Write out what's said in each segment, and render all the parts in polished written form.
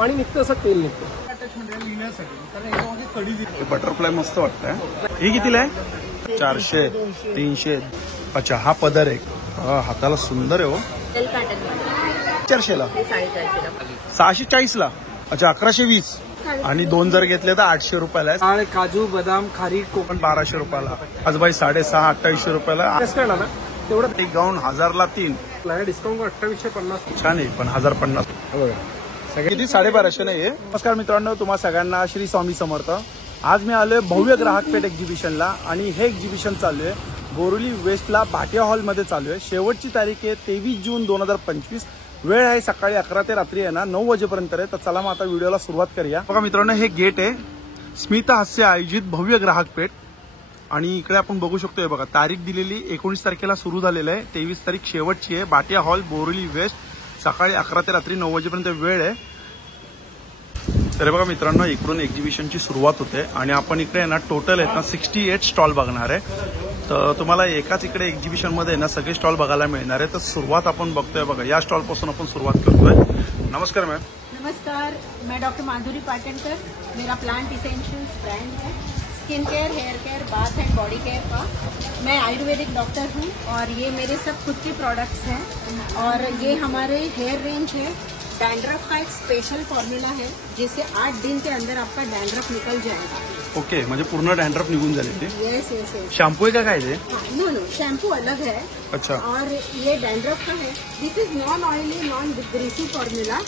पाणी निघतं असं तेल निघतं. बटरफ्लाय मस्त वाटतंय. हे कितीला आहे? 400 300. अच्छा हा पदर आहे, हाताला सुंदर आहे हो. 400ला 640ला. अच्छा 1120 आणि 2 जर घेतले तर 800 रुपयाला आहे. काजू बदाम खारीक कोकण 1200 रुपयाला. आज बाई 6.5 2800 रुपयाला. ना तेवढं एक गाऊन 1000ला 3. डिस्काउंट 2850. छान आहे पण 1050. किती 1250 नाही. नमस्कार मित्रांनो, तुम्हा सगळ्यांना श्री स्वामी समर्थ. आज मी आलोय भव्य ग्राहकपेठ एक्झिबिशनला आणि हे एक्झिबिशन चालू आहे बोरिवली वेस्टला भाटिया हॉलमध्ये चालू आहे. शेवटची तारीख आहे 23 जून 2025. वेळ आहे सकाळी 11 ते रात्री आहे ना 9 वाजेपर्यंत आहे. तर चला मग आता व्हिडिओला सुरुवात करूया. बघा मित्रांनो, हे गेट आहे स्मिता हास्य आयोजित भव्य ग्राहकपेठ आणि इकडे आपण बघू शकतोय. बघा तारीख दिलेली 19 तारखेला सुरू झालेलं आहे. 23 तारीख शेवटची आहे. भाटिया हॉल बोरिवली वेस्ट सकाळी 11 ते रात्री 9 वाजेपर्यंत वेळ आहे. तर बघा मित्रांनो, इकडून एक्झिबिशनची सुरुवात होते आणि आपण इकडे ना टोटल आहेत ना 68 स्टॉल बघणार आहे. तर तुम्हाला एकाच इकडे एक्झिबिशन मध्ये ना सगळे स्टॉल बघायला मिळणार आहे. तर सुरुवात आपण बघतोय. बघा या स्टॉल पासून आपण सुरुवात करतोय. नमस्कार मॅम. नमस्कार, मैं डॉक्टर माधुरी पाटणकर. मेरा प्लांट इसेंशियल्स ब्रांड है, skin care, hair care, bath and body care का. मैं आयुर्वेदिक डॉक्टर हूँ और ये मेरे सब खुद के प्रोडक्ट्स हैं. और ये हमारे हेयर रेंज है. डैंड्रफ का एक स्पेशल फॉर्मूला है जिससे 8 दिन के अंदर आपका डैंड्रफ निकल जाएगा. ओके, म्हणजे पूर्ण डॅन्ड्रफ निघून झाले ते. Yes yes yes. शॅम्पू आहे का काय ते? नो नो, शैम्पू अलग है. अच्छा. और ये डैंड्रफ का है. This is non oily non greasy formula.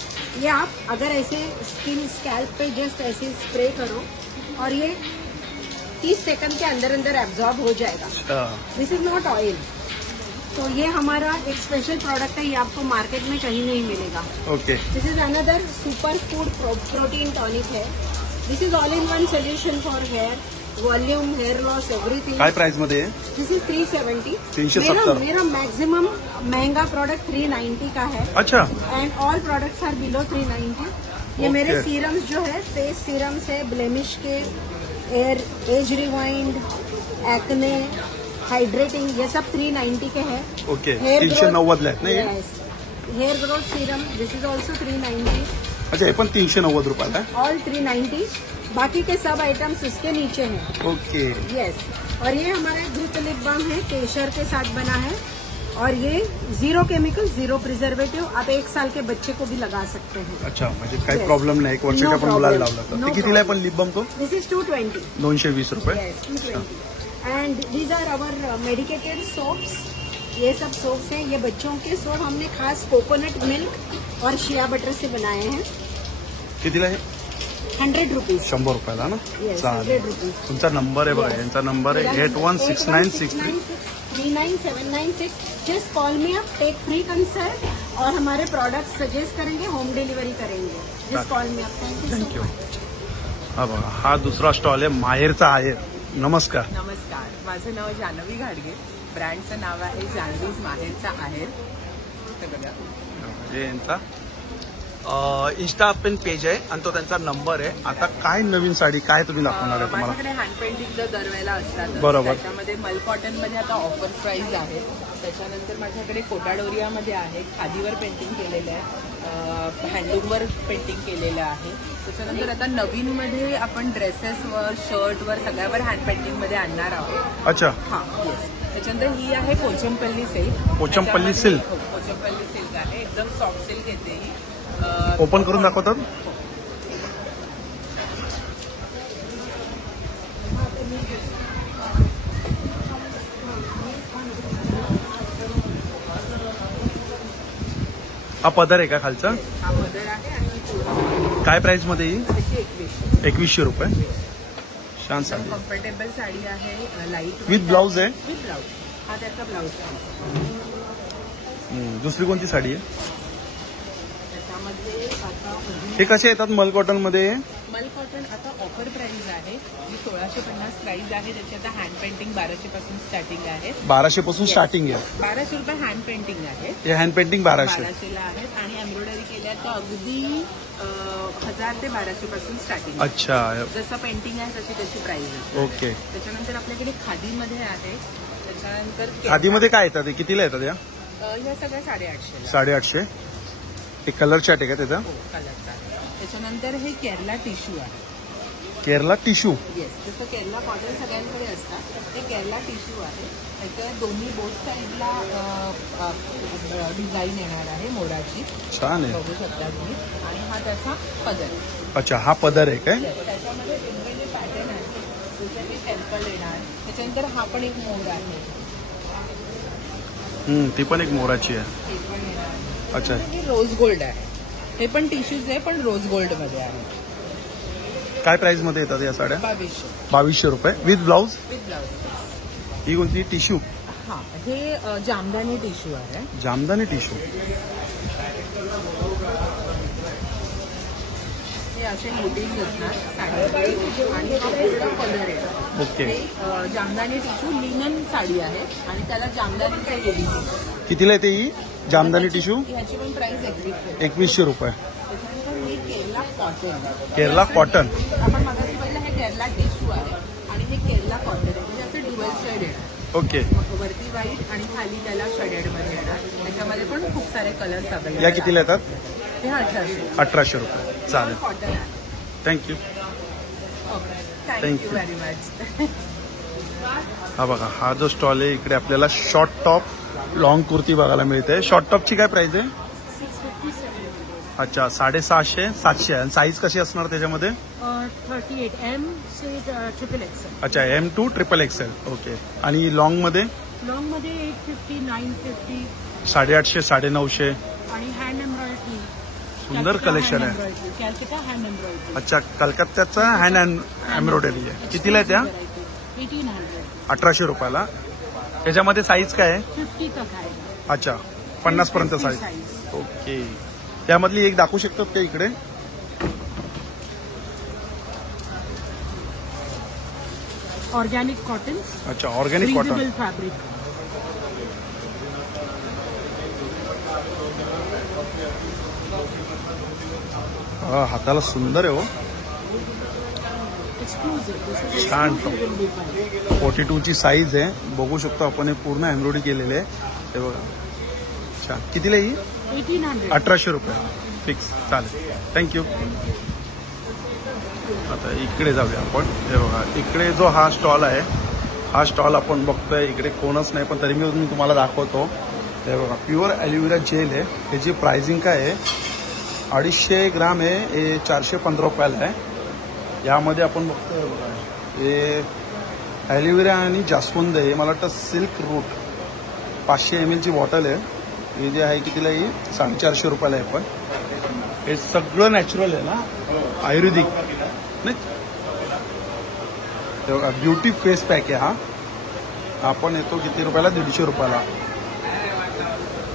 ये आप अगर ऐसे स्किन स्कैल्प पे जस्ट ऐसे स्प्रे करो और ये 30 सेकंड के अंदर अंदर एब्जॉर्ब हो जाएगा. दिस इज नॉट ऑयल. तो ये हमारा एक स्पेशल प्रोडक्ट है. ये आपको मार्केट में कहीं नहीं मिलेगा. Okay. This is another super food protein tonic है. This is all in one solution for hair volume, hair loss, everything. काय प्राइस मध्ये आहे? This is 370. 370. मेरा मैक्सिमम महंगा प्रोडक्ट 390 का है. अच्छा. And all products are below 390. ये मेरे सीरम्स जो है फेस सीरम्स है, ब्लेमिश के, एज रिवाइंड, एक्ने, हाइड्रेटिंग, ये सब 390 के हैं. ओके. 390 आहेत नाही. Hair growth serum, this is also 390. अच्छा, हे पण 390 रुपयाला आहे. ऑल 390. बाकी के सब आइटम्स इसके नीचे हैं. ओके. यस. और ये हमारा घृत लिप बाम है, केशर के साथ बना है. और ये 0 केमिकल 0 प्रिजर्वेटिव. आप 1 साल के बच्चे को भी लगा सकते हैं. अच्छा, म्हणजे काही प्रॉब्लेम नाही. 1 वर्षाच्या पण मुलाला लावला तर ते कितीला आहे पण लिप बाम तो? दिस इज 220. 220 रुपये. Yes, 220. End these are our medicated soaps. ये सब सोप्स हैं. ये बच्चों के सोप हमने खास कोकोनट मिल्क और शिया बटर से बनाए हैं. कितीला आहे? 100 रुपीज. 100 रुपयाला ना. Yes, चालेल. 100 रुपीज. तुमचा नंबर आहे बघा. यांचा नंबर आहे 816963. 39796. Just call me up, take free consult और हमारे प्रोडक्ट सजेस्ट करेंगे, होम डिलीवरी करेंगे. Just call me up. Thank you. हा बघा, हा दुसरा स्टॉल आहे माहेरचा आहे. नमस्कार. नमस्कार, माझं नाव जानवी घाडगे. ब्रँडचं नाव आहे जानवीज माहेरचा आहेर. हे यांचा इंस्टा पण पेज आहे आणि तो त्यांचा नंबर आहे. आता काय नवीन साडी काय तुम्ही दाखवणार आहे तुम्हाला? माझ्याकडे हँड पेंटिंग दरवेळेला असतात. बरोबर. त्याच्यामध्ये मल कॉटन मध्ये आता ऑफर प्राइस आहे. त्याच्यानंतर माझ्याकडे कोटाडोरियामध्ये आहे, खादीवर पेंटिंग केलेलं आहे, हँडलूमवर पेंटिंग केलेलं आहे. त्याच्यानंतर आता नवीन मध्ये आपण ड्रेसेसवर, शर्टवर, सगळ्यावर हँड पेंटिंग मध्ये आणणार आहोत. अच्छा. हा, येस. त्याच्यानंतर ही आहे Pochampally silk. Pochampally silk. Pochampally silk आहे, एकदम सॉफ्ट सिल्क येते ही. ओपन करून दाखवतात. हा पदर आहे का खालचा? हा पदर आहे. आणि काय प्राइस मध्ये येईल? 2100 रुपये. छान साडी. कम्फर्टेबल साडी आहे, लाईट विथ ब्लाउज आहे. With blouse. हा त्याचा ब्लाउज आहे. दुसरी कोणती साडी आहे? त्याच्यामध्ये आता हे कसे येतात मल कॉटन मध्ये? मल कॉटन आता ऑफर प्राइस आहे, जी 1650 प्राइस आहे. त्याची आता हँड पेंटिंग 1200 पासून स्टार्टिंग आहे. 1200 पासून स्टार्टिंग आहे. 1200 रुपये हँड पेंटिंग आहे. हे हँड पेंटिंग 1200 ला आहेत. आणि एम्ब्रॉयडरी केल्या तर अगदी 1000 ते 1200 पासून स्टार्टिंग. अच्छा. जसं पेंटिंग आहे तशी त्याची प्राइस आहे. ओके. त्याच्यानंतर आपल्याकडे खादीमध्ये आहे. त्याच्यानंतर खादीमध्ये काय येतात? कितीला येतात या? ह्या सगळ्या 850. 850. एक कलर चार्ट आहे का त्याचा? हो, कलरचा. त्याच्यानंतर हे केरला टिश्यू आहे. केरला टिश्यू. येस, जसं केरला कॉटन सगळ्यांकडे असतात, ते केरला टिश्यू आहे. त्याच्या दोन्ही बोथ साईडला डिझाईन येणार आहे मोराची, छान आहे. बघू शकता तुम्ही. आणि हा त्याचा पदर. अच्छा, हा पदर आहे काय? त्याच्यामध्ये वेगवेगळे पॅटर्न आहे. जसं की टेम्पल येणार. त्याच्यानंतर हा पण एक मोर आहे. ती पण एक मोराची आहे. हे पण येणार. अच्छा. हे रोज गोल्ड आहे. हे पण टिश्यूज आहे, पण रोज गोल्ड मध्ये आहे. काय प्राइस मध्ये येतात या साड्या? 2200 रुपये विथ ब्लाऊज. With blouse. ही कोणती टिश्यू? हा, हे जामदानी टिश्यू आहे. जामदानी टिश्यू. हे असे मोटिव्स असणार साडीमध्ये आणि हा पूर्ण कलर आहे. ओके. हे जामदानी टिश्यू लिनन साडी आहे आणि त्याला जामदानीचे लेडी. कितीला येते ही जामदानी टिश्यू? ह्याची पण प्राइस 2100 रुपये. त्याच्यानंतर हे केरला कॉटन. केरला कॉटन. आपण मगाशी पहिलं हे केरला टिश्यू आहे आणि हे केरला कॉटन आहे. म्हणजे असे डुअल शेड येणार. ओके. वरती व्हाईट आणि खाली त्याला शेडेड मध्ये येणार. त्याच्यामध्ये पण खूप सारे कलर्स अवेलेबल. या कितीला येतात? हे 1800. 1800 रुपये. चालेल. कॉटन आहे. Thank you. Okay, Thank thank you you. Very much. हा बघा, हा जो स्टॉल आहे इकडे आपल्याला शॉर्ट टॉप लॉंग कुर्ती बघायला मिळते. शॉर्ट टॉपची काय प्राइस आहे? 650. अच्छा, 650, 700. आणि साईज कशी असणार त्याच्यामध्ये? 38 M से XXL. अच्छा, M to XXL. ओके. आणि लॉंग मध्ये? लॉंग मध्ये 850, 950 850, 950. आणि हँड एम्ब्रॉयडरी. सुंदर कलेक्शन आहे. कॅल्कटा हँड एम्ब्रॉयडरी. अच्छा, कलकत्त्याचा हँड एम्ब्रॉयडरी आहे. कितीला आहे त्या? 1800. 1800 रुपयाला. त्याच्यामध्ये साईज काय आहे? 50 तक आहे. अच्छा, 50 पर्यंत साईज. ओके. त्यामधली एक दाखवू शकतात का इकडे? Organic cotton. अच्छा, ऑर्गॅनिक कॉटन. फॅब्रिक. हा, हाताला सुंदर आहे हो. छान. 42 ची साईज आहे. बघू शकतो आपण. हे पूर्ण एम्ब्रॉयडरी केलेले आहे. हे बघा, छान. कितीला ही? 1800. 1800 रुपये फिक्स. चालेल, थँक्यू. आता इकडे जाऊया आपण. हे बघा, इकडे जो हा स्टॉल आहे, हा स्टॉल आपण बघतोय. इकडे कोणच नाही, पण तरी मी तुम्हाला दाखवतो. हे बघा, प्युअर ॲलोवेरा जेल आहे. त्याची प्राइसिंग काय आहे? 250 ग्राम आहे. हे 415 रुपयाला आहे. यामध्ये आपण बघतोय बघा, हे ॲलोवेरा आणि जास्वंद आहे. मला वाटतं सिल्क रूट 500 ml ची बॉटल आहे. हे जे आहे कितीला? ही 450 रुपयाला आहे. पण हे सगळं नॅचरल आहे ना, आयुर्वेदिक नाही. हे बघा, ब्युटी फेस पॅक आहे हा. आपण येतो किती रुपयाला? 150 रुपयाला.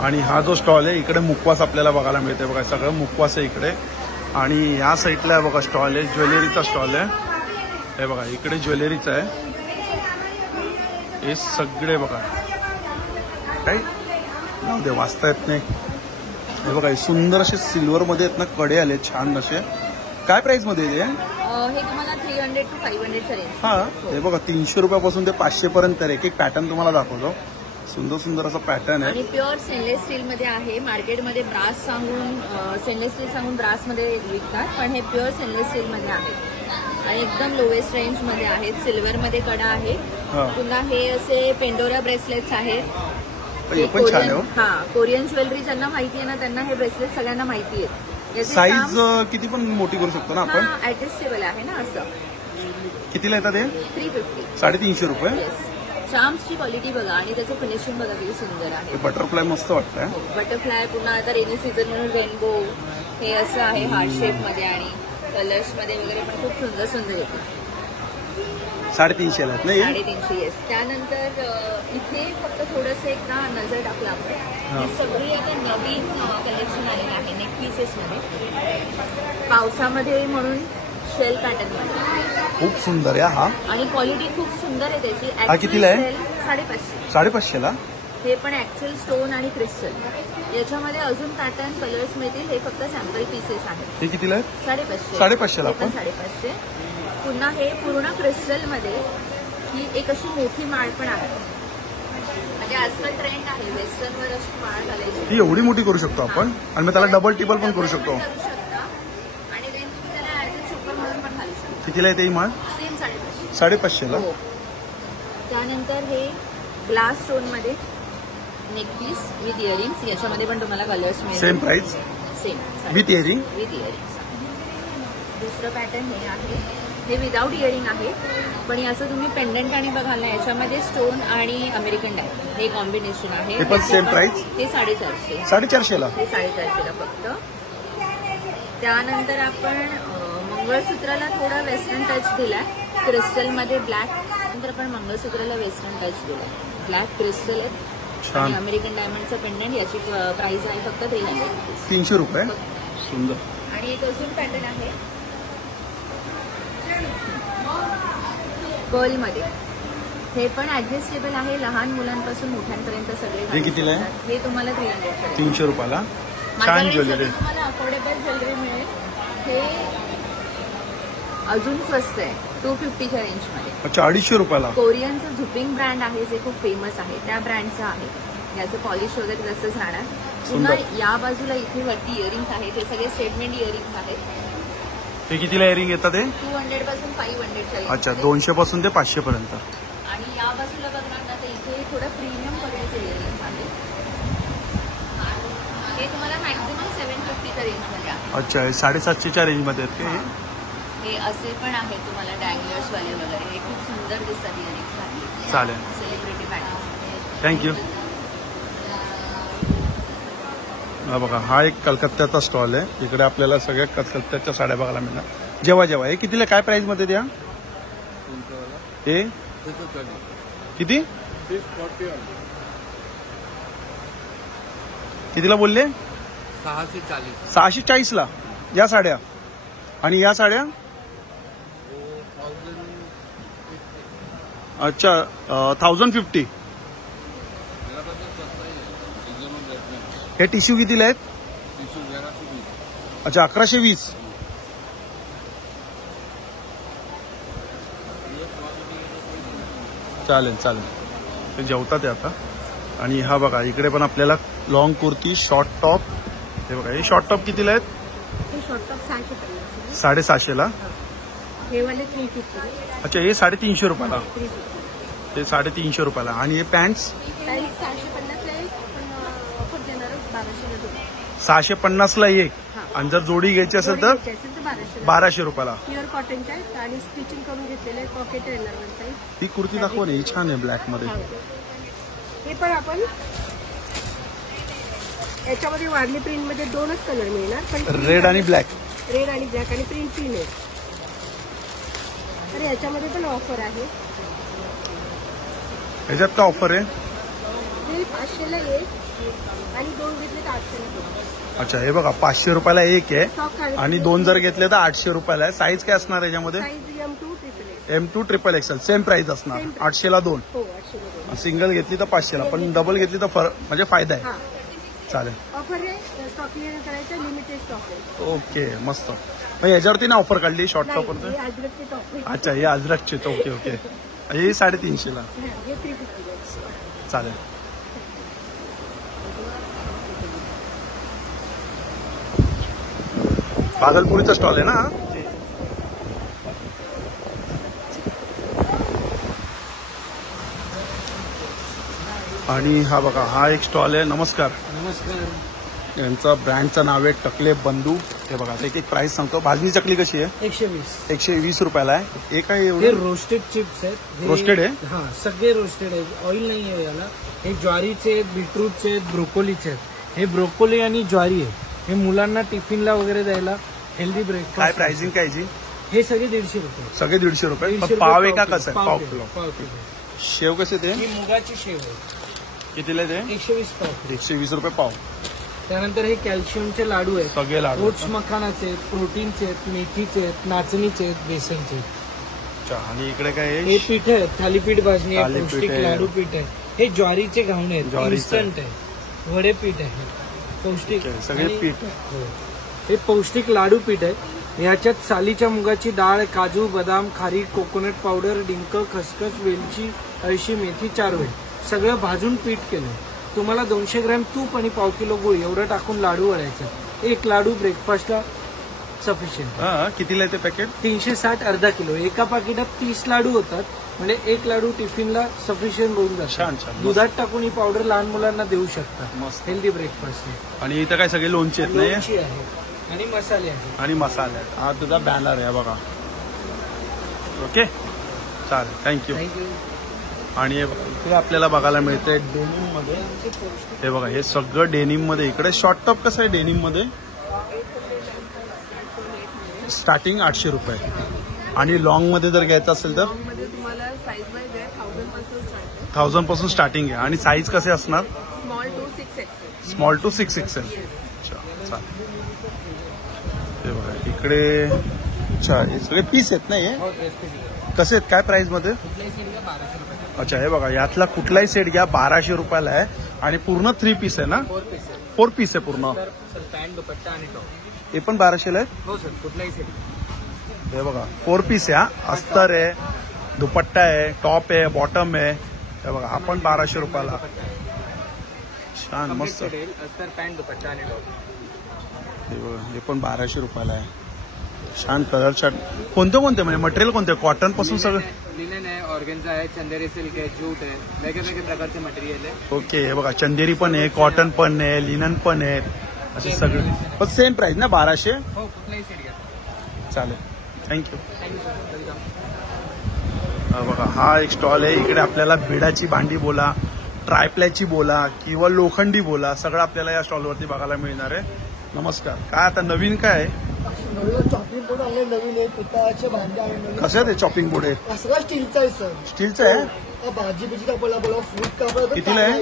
आणि हा जो स्टॉल आहे, इकडे मुखवास आपल्याला बघायला मिळते. बघा, सगळं मुखवास आहे इकडे. आणि या साईडला बघा स्टॉल आहे, ज्वेलरीचा स्टॉल आहे. हे बघा, इकडे ज्वेलरीचा आहे. हे सगळे बघा, काय जाऊ दे, वाचता येत नाही. हे बघा, सुंदर असे सिल्वरमध्ये आहेत ना, कडे आले छान असे. काय प्राइस मध्ये आहे? हे तुम्हाला 300 to 500 रेंज. हा, हे बघा, 300 रुपयापासून ते 500 पर्यंत. एक एक पॅटर्न तुम्हाला दाखवतो. सुंदर सुंदर असा पॅटर्न आहे. आणि प्युअर स्टेनलेस स्टील मध्ये आहे. मार्केटमध्ये ब्रास सांगून स्टेनलेस स्टील सांगून ब्रास मध्ये विकतात, पण हे प्युअर स्टेनलेस स्टील मध्ये आहे आणि एकदम लोएस्ट रेंज मध्ये आहेत. सिल्वर मध्ये कडा आहे. पुन्हा हे असे पेंडोरा ब्रेसलेट्स आहेत. हा, कोरियन ज्वेलरी ज्यांना माहिती आहे ना, त्यांना हे ब्रेसलेट सगळ्यांना माहिती आहे. साईज किती पण मोठी करू शकतो ना आपण. ऍडजस्टेबल आहे ना असं. कितीला येतात हे? 350. 350 रुपये. चार्म्सची क्वालिटी बघा आणि त्याचं फिनिशिंग बघा किती सुंदर आहे. बटरफ्लाय मस्त वाटतंय. बटरफ्लाय. पुन्हा आता रेनी सीझन म्हणून रेनबो हे असं आहे हार्ट शेप मध्ये आणि कलर्स मध्ये वगैरे पण खूप सुंदर सुंदर येते. 350 ला नाही? 350. येस. त्यानंतर इथे फक्त थोडंसं एकदा नजर टाकलं आपण. ही सगळी आता नवीन कलेक्शन आलेलं आहे नेक पीसेस मध्ये, पावसामध्ये म्हणून शेल पॅटर्न मध्ये. खूप सुंदर आहे हा. आणि क्वालिटी खूप सुंदर आहे त्याची. हा कितीला आहे? 550. 550 ला. हे पण ऍक्च्युअल स्टोन आणि क्रिस्टल. याच्यामध्ये अजून पॅटर्न कलर्स मिळतील. हे फक्त सॅम्पल पीसेस आहेत. हे कितीला आहे? 550. 550 ला. 550. पुन्हा हे पूर्ण क्रिस्टल मध्ये ही एक अशी मोठी माळ पण आहे. म्हणजे आजकाल ट्रेंड आहे वेस्टर्नवर अशी माळ घालायची. ही एवढी मोठी करू शकतो आपण आणि मग त्याला डबल टिबल पण करू शकतो. करू शकता आणि देन तुम्ही त्याला ऍज अ चोकर म्हणून पण घालू शकता. कितीला येते ही माळ? सेम 550. 550ला. हो. त्यानंतर हे ग्लास स्टोन मध्ये नेकपीस विथ इयरिंग्स. याच्यामध्ये पण तुम्हाला कलर्स मिळतील. Same price same with earring. With earrings. दुसरं पॅटर्न हे आहे. हे विदाऊट इयरिंग आहे पण याचं तुम्ही पेंडंट आणि बघाल ना याच्यामध्ये स्टोन आणि अमेरिकन डायमंड हे कॉम्बिनेशन आहे. हे पण सेम प्राइस. हे 450. 450ला. हे 450ला फक्त. त्यानंतर आपण मंगळसूत्राला थोडा वेस्टर्न टच दिलाय. क्रिस्टलमध्ये ब्लॅक. नंतर आपण मंगळसूत्राला वेस्टर्न टच दिलाय. ब्लॅक क्रिस्टल आहे आणि अमेरिकन डायमंडचं पेंडंट. याची प्राइस आहे फक्त 300 रुपीज. 300 रुपये. सुंदर. आणि एक अजून पॅटर्न आहे गर्लमध्ये. हे पण ऍडजस्टेबल आहे. लहान मुलांपासून मोठ्यांपर्यंत सगळे हे कितीला आहे? हे तुम्हाला 300. 300 रुपयाला. छान माझ्याकडे ज्वेलरी. सगळी तुम्हाला अफोर्डेबल ज्वेलरी मिळेल. हे अजून स्वस्त आहे 250च्या रेंजमध्ये. अच्छा 250 रुपयाला. कोरियनचं झुपिंग ब्रँड आहे जे खूप फेमस आहे त्या ब्रँडचं आहे. याचं पॉलिश वगैरे तसंच राहणार. पुन्हा या बाजूला इथे वरती इयरिंग्स आहेत. हे सगळे स्टेटमेंट इयरिंग्स आहेत. हे कितीला इयरिंग येतात ते? 200 पासून 500च्या. अच्छा 200 पासून ते 500 पर्यंत. आणि या बाजूला बघणार ना तर इथे थोडं प्रीमियम क्वालिटीचे इयरिंग्स आहेत. हे तुम्हाला मॅक्झिमम 750च्या रेंजमध्ये आहे. अच्छा हे 750च्या रेंजमध्ये आहेत का हे? हे असे पण आहेत तुम्हाला डँगलर्स वाले वगैरे. हे खूप सुंदर दिसतात इयरिंग्स आहेत. चालेल. Celebrity pattern. थँक्यू. हा बघा हा एक कलकत्त्याचा स्टॉल आहे. इकडे आपल्याला सगळ्या कलकत्त्याच्या साड्या बघायला मिळणार. जेव्हा हे कितीला काय प्राइस मध्ये द्या? हे किती? कितीला बोलले? 640. 640ला या साड्या. आणि या साड्या अच्छा 1050. हे टिश्यू कितीला आहेत? अच्छा 1120. चालेल चालेल. ते जेवतात ते आता. आणि हा बघा इकडे पण आपल्याला लॉंग कुर्ती शॉर्ट टॉप. हे बघा हे शॉर्ट टॉप कितीला आहेत? हे शॉर्ट टॉप 650. 750ला. हे वाले 350. अच्छा हे 350 रुपयाला. ते 350 रुपयाला. आणि हे पॅन्ट्स 650ला एक पण ऑफर देणार 1200 650ला एक. आणि जर जोडी घ्यायची असेल तर 1200 रुपयाला. प्युअर कॉटनच्या आहेत आणि स्टिचिंग करून घेतलेले पॉकेट येणार वन साईड. ही कुर्ती दाखवा ना. ही छान आहे ब्लॅक मध्ये. हे पण आपण याच्यामध्ये वारली प्रिंट मध्ये 2च कलर मिळणार. पण रेड आणि ब्लॅक. रेड आणि ब्लॅक आणि प्रिंट 3 आहे. तर याच्यामध्ये पण ऑफर आहे. ह्याच्यात का ऑफर आहे? हे 500ला एक आणि 2 घेतले तर 800ला. अच्छा हे बघा 500 रुपयाला एक आहे आणि 2 जर घेतले तर 800 रुपयाला आहे. साईज काय असणार याच्यामध्ये? M2 triple XL. Same price असणार. 800ला 2. सिंगल घेतली तर 500ला. पण डबल घेतली तर म्हणजे फायदा आहे. चालेल. ऑफर आहे. स्टॉक क्लिअर करायचं. लिमिटेड स्टॉक आहे. ओके मस्त. मग याच्यावरती ना ऑफर काढली शॉर्ट टॉप वरती? अच्छा हे अजरकचे. Okay okay. हे 350ला. चालेल. भागलपुरीचा स्टॉल आहे ना. आणि हा बघा हा एक स्टॉल आहे. नमस्कार. नमस्कार. यांचा ब्रँडचं नाव आहे टकले बंधू. हे बघा एक प्राइस सांगतो. भाजणी चकली कशी आहे? 120. 120 रुपयाला आहे. एक आहे हे एवढे रोस्टेड चिप्स आहेत. रोस्टेड आहे. हा सगळे रोस्टेड आहेत. ऑइल नाही आहे याला. हे ज्वारीचे आहेत, बीटरूटचे आहेत, ब्रोकोलीचे आहेत. हे ब्रोकोली आणि ज्वारी आहे. हे मुलांना टिफिनला वगैरे द्यायला हेल्दी ब्रेकफास्ट. काय प्राइसिंग काय जी? हे सगळे 150 रुपये. सगळे 150 रुपये. 150 पाव रुपये आहे का कसं आहे? पाव किलो. पाव किलो. शेव कसे ते? ही मुगाची शेव आहे. कितीला आहे ते? 120 पाव. 120 रुपये पाव. त्यानंतर हे कॅल्शियमचे लाडू आहेत. सगळे लाडू. ओट्स मखानाचे आहेत, प्रोटीनचे आहेत, मेथीचे आहेत, नाचणीचे आहेत, बेसनचे आहेत. अच्छा. आणि इकडे काय आहे? हे पीठ आहेत. थालीपीठ भाजणी आहे, थालीपीठ पौष्टिक आहे. लाडू पीठ आहे. हे ज्वारीचे घावणे आहेत. ज्वारीचे. इन्स्टंट आहे. वडे पीठ आहे. पौष्टिक ओके, सगळे आणि- पीठ आहे. हो. हे पौष्टिक लाडू पीठ आहे. याच्यात सालीच्या मुगाची डाळ, काजू, बदाम, खारीक, कोकोनट पावडर, डिंक, खसखस, वेलची, अळशी, मेथी, 4 वेल सगळं भाजून पीठ केलं. तुम्हाला 200 ग्रॅम तूप आणि पाव किलो गुळ एवढं टाकून लाडू वळायचं. एक लाडू ब्रेकफास्टला सफिशियंट. कितीला आहे ते पॅकेट? 360 अर्धा किलो. एका पाकिटात 30 लाडू होतात, म्हणजे एक लाडू टिफिनला सफिशियंट होऊन छान जातात. छान. दुधात टाकून ही पावडर लहान मुलांना देऊ शकता. मस्त. हेल्दी ब्रेकफास्ट आणि इथं काय सगळे लोणचे आहेत नाही लोणची आहे आणि मसाले आहेत. आणि मसाले आहेत. हा तुझा बॅनर आहे बघा. ओके चालेल, थँक्यू. थँक्यू. आणि इथे आपल्याला बघायला मिळते डेनिम मध्ये. हे बघा हे सगळं डेनिम मध्ये. इकडे शॉर्ट टॉप कसं आहे डेनिम मध्ये? स्टार्टिंग 800 रुपये. आणि लॉंग मध्ये जर घ्यायचं असेल तर मध्ये तुम्हाला साईज वाईज आहे 1000 पासून स्टार्ट 1000 पासून स्टार्टिंग आहे. आणि साईज कसे असणार? Small to 6XL. Small to 6XL. अच्छा चालेल. हे बघा इकडे. अच्छा हे सगळे पीस आहेत ना हे? कसे आहेत, काय प्राइस मध्ये? अच्छा हे बघा यातला कुठलाही सेट घ्या 1200 रुपयाला आहे. आणि पूर्ण 3 पीस आहे ना? 4 पीस आहे पूर्ण. पॅन्ट, दुपट्टा आणि टॉप हे पण 1200ला आहे. हो सर, कुठलाही सेट. हे बघा 4 पीस आहे. अस्तर आहे, दुपट्टा आहे, टॉप आहे, बॉटम आहे. हे बघा हा पण 1200 रुपयाला. छान मस्त. अस्तर, पॅन्ट, दुपट्टा आणि टॉप. हे बघा हे पण 1200 रुपयाला आहे. छान कलर छान. कोणते म्हणजे मटेरियल कोणते? कॉटन पासून सगळं? लिनन आहे, ऑर्गन्झा आहे, चंदेरी सिल्क आहे, ज्यूट आहे, वेगवेगळे प्रकारचे मटेरियल आहे. ओके हे बघा चंदेरी पण आहे, कॉटन पण आहे, लिनन पण आहे. असे सगळे पण सेम प्राइस ना 1200? हो, कुठलाही सेट घ्या. चालेल, थँक्यू. Thank you sir, welcome. बघा हा एक स्टॉल आहे. इकडे आपल्याला भिडाची भांडी बोला, ट्रायप्लायची बोला किंवा लोखंडी बोला, सगळं आपल्याला या स्टॉलवरती बघायला मिळणार आहे. नमस्कार. काय आता नवीन काय आहे? चॉपिंग बोर्ड आणले नवीन आहे, पितळाचे भांडे आहे. कसं आहे ते चॉपिंग बोर्ड आहे? सगळा स्टीलचा आहे सर. स्टीलचं आहे? हा भाजी बिजी कापायला बोला, फ्रूट कापायला कितीला आहे?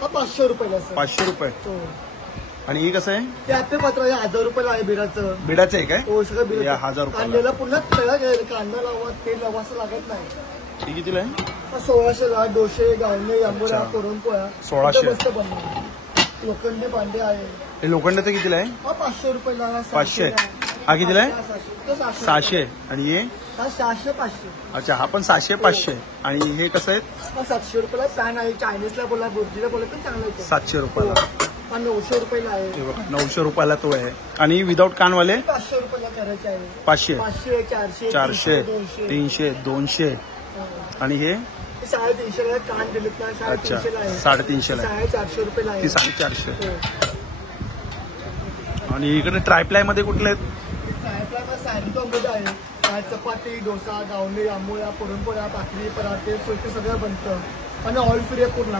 हा 500 रुपयाला सर. 500 रुपये. हो. आणि ही कसं आहे? ते आपले पात्र आहे 1000 रुपयाला आहे बिराचं. बिडाचं आहे काय? हो सगळं बिराचं. या 1000 रुपयाला. कांद्याला पुन्हा तळा घ्यायला, कांदा लावा, तेल लावा असं लागत नाही. ही कितीला आहे? 1600ला डोसे, गावणे, आंबोळा, अच्छा. पुरणपोळ्या 1600. मस्त बनवलं. लोखंडी भांडे आहे. हे लोखंडाचं कितीला आहे? हा 500 रुपयाला. 500. हा कितीला आहे? 600. आणि हे? हा 600 500. अच्छा हा पण 600 500. आणि हे कसं आहे? हा 700 रुपयाला पॅन आहे. चायनीजला बोला, बुर्जीला बोला पण चांगलं आहे. 700 रुपयाला. हा 900 रुपयाला आहे. हे बघा 900 रुपयाला तो आहे. आणि विदाऊट कानवाले? 500 रुपयाला करायचे आहे. 500. 500 400 400 200. 300 200. आणि हे? 350 ला कान दिलेत ना, 350 ला आहे. 350 ला आहे. 450 रुपयाला आहे. ती 450. हो. आणि इकडे ट्रायप्लाय मध्ये कुठले आहेत? मध्ये आहे. काय चपाती, डोसा, गावणे, आंबोळ्या, पुरणपोळ्या, भाकरी, पराठे, सुरते सगळं बनतं. आणि ऑइल फ्री आहे पूर्ण.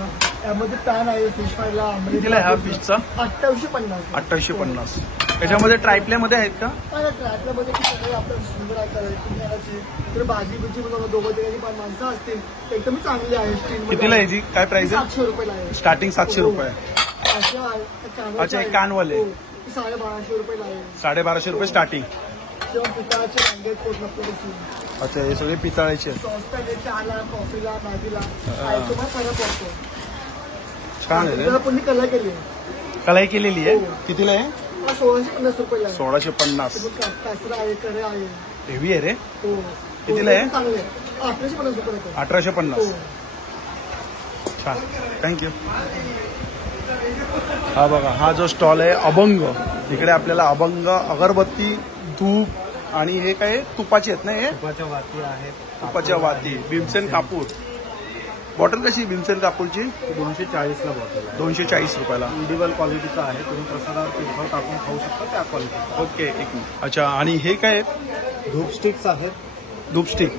यामध्ये पॅन आहे फिश फ्रायला. कितीला आहे हा फिशचा? 2850. 2850. त्याच्यामध्ये ट्रायप्लाय मध्ये आहेत का? ट्रॅकमध्ये सगळे आपलं सुंदर आहे करायची. तर भाजी बिजी बनवलं, दोघं तिघांची पण माणसं असतील एकदम चांगली आहे. स्टील कितीला आहे जी? काय प्राइस आहे? 700 रुपयाला आहे. स्टार्टिंग 700 रुपये. असं आहे. अच्छा, एक कानवाले. हो. 1250 रुपयाला आहे. 1250 रुपये स्टार्टिंग. किंवा पितळाचे भांडे कोल्हापूरची. अच्छा हे सगळे पितळाचे आहेत. सॉसपॅन आहे, चहाला, कॉफीला, मॅगीला. काय तुम्हाला फरक पडतो. छान आहे त्याला रे. पुन्हा कलर केली आहे. कलाई केलेली आहे. हो. कितीला आहे? हा 1650 रुपयाला आहे. 1650. कासरा आहे, करे आहे. हेवी आहे रे. हो. कितीला आहे? चांगले आहे. 1850 रुपये आहे. 1850. हो. छान, थँक्यू. हा बघा हा जो स्टॉल आहे अभंग. इकडे आपल्याला अभंग, अगरबत्ती, धूप आणि हे काय तुपाचे आहेत ना? हे तुपाच्या वाती आहेत. तुपाच्या वाती, भीमसेन कापूर. बॉटल कशी भीमसेन कापूरची? 240 ला बॉटल आहे. 240 रुपयाला. इंडिव्हिज्युअल क्वालिटीचा आहे. तुम्ही प्रसादावर पिठभर टाकून खाऊ शकता त्या क्वालिटीचा. ओके एक मिनिट. अच्छा आणि हे काय आहे? धूप स्टिक्स आहेत. धूप स्टिक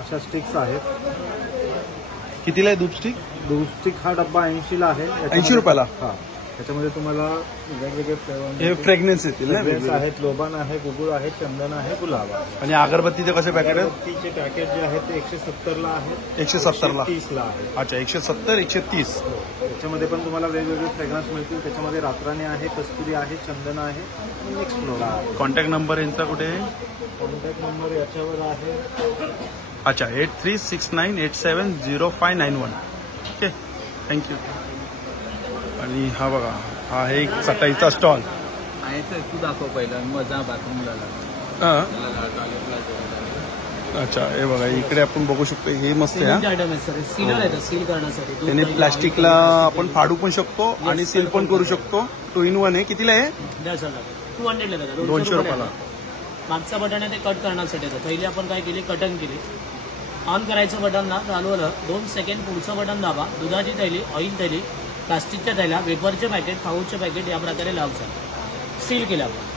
अशा स्टिक्स आहेत. कितीला आहे धूप स्टिक? धूप स्टिक हा डब्बा 80 ला आहे. 80 रुपयाला. हा. त्याच्यामध्ये तुम्हाला वेगवेगळे हे फ्रेग्रन्स येतील ना? फ्लेवर्स आहेत. लोबान आहे, गुगुळ आहे, चंदन आहे, गुलाब आहे. आणि अगरबत्तीचे कसे पॅकेट आहेत? अगरबत्तीचे पॅकेट जे आहेत ते 170 ला आहेत. 170 ला. 130 ला आहे. अच्छा 170 130. त्याच्यामध्ये पण तुम्हाला वेगवेगळे फ्रेग्रन्स मिळतील. त्याच्यामध्ये रात्राने आहे, कस्तुरी आहे, चंदन आहे आणि एक्सप्लोरा आहे. कॉन्टॅक्ट नंबर यांचा कुठे आहे? कॉन्टॅक्ट नंबर याच्यावर आहे. अच्छा 8369870591. Okay thank you. आणि हा बघा हा आहे एक चटाईचा स्टॉल. आहे तर तू दाखव पहिला, मजा बाथरूमला अच्छा हे बघा इकडे आपण बघू शकतो हे मस्त आहे हा. आयटम आहे सर, सीलर आहे सील करण्यासाठी. दूध त्याने पहिले प्लास्टिकला आपण फाडू पण शकतो आणि सील पण करू शकतो. 2-in-1 आहे. कितीला आहे? द्या सर 200 ला देतात, 200 रुपयाला. मागचा बटन आहे ते कट करण्यासाठी येतं. पहिले आपण काय केली, कटन केली. ऑन करायचं बटन ना चालवलं 2 सेकंड, पुढचं बटन दाबा. दुधाची थैली, ऑइल थैली, प्लास्टिकच्या थैल्या, वेफरचे पॅकेट, खाऊचे पॅकेट या प्रकारे लावचं. सील केलं आपण.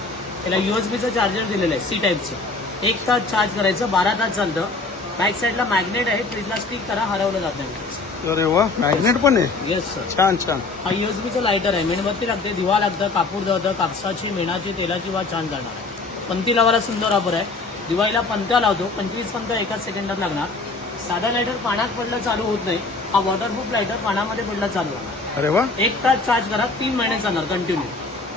त्याला USB चार्जर दिलेलं आहे, C टाईपचं. 1 तास चार्ज करायचं, 12 तास चालतं. बॅक साईडला मॅग्नेट आहे, फ्रीजला स्टिक करा, हरवलं जात नाही. अरे वा, मॅग्नेट पण आहे. Yes sir. छान छान. हा USB लायटर आहे, मेणबत्ती लागते, दिवा लागतं, कापूर जातं, कापसाची, मेणाची, तेलाची वास छान जाणार आहे. पंती लावायला सुंदर वापर आहे. दिवाळीला पंत्या लावतो, 25 पंत्या 1 सेकंदात लागणार. साधा लायटर पाण्यात पडलं चालू होत नाही. हा वॉटरप्रूफ लायटर पाण्यामध्ये पडला चालू होणार. अरे वा. 1 तास चार्ज करा, 3 महिने चालणार कंटिन्यू.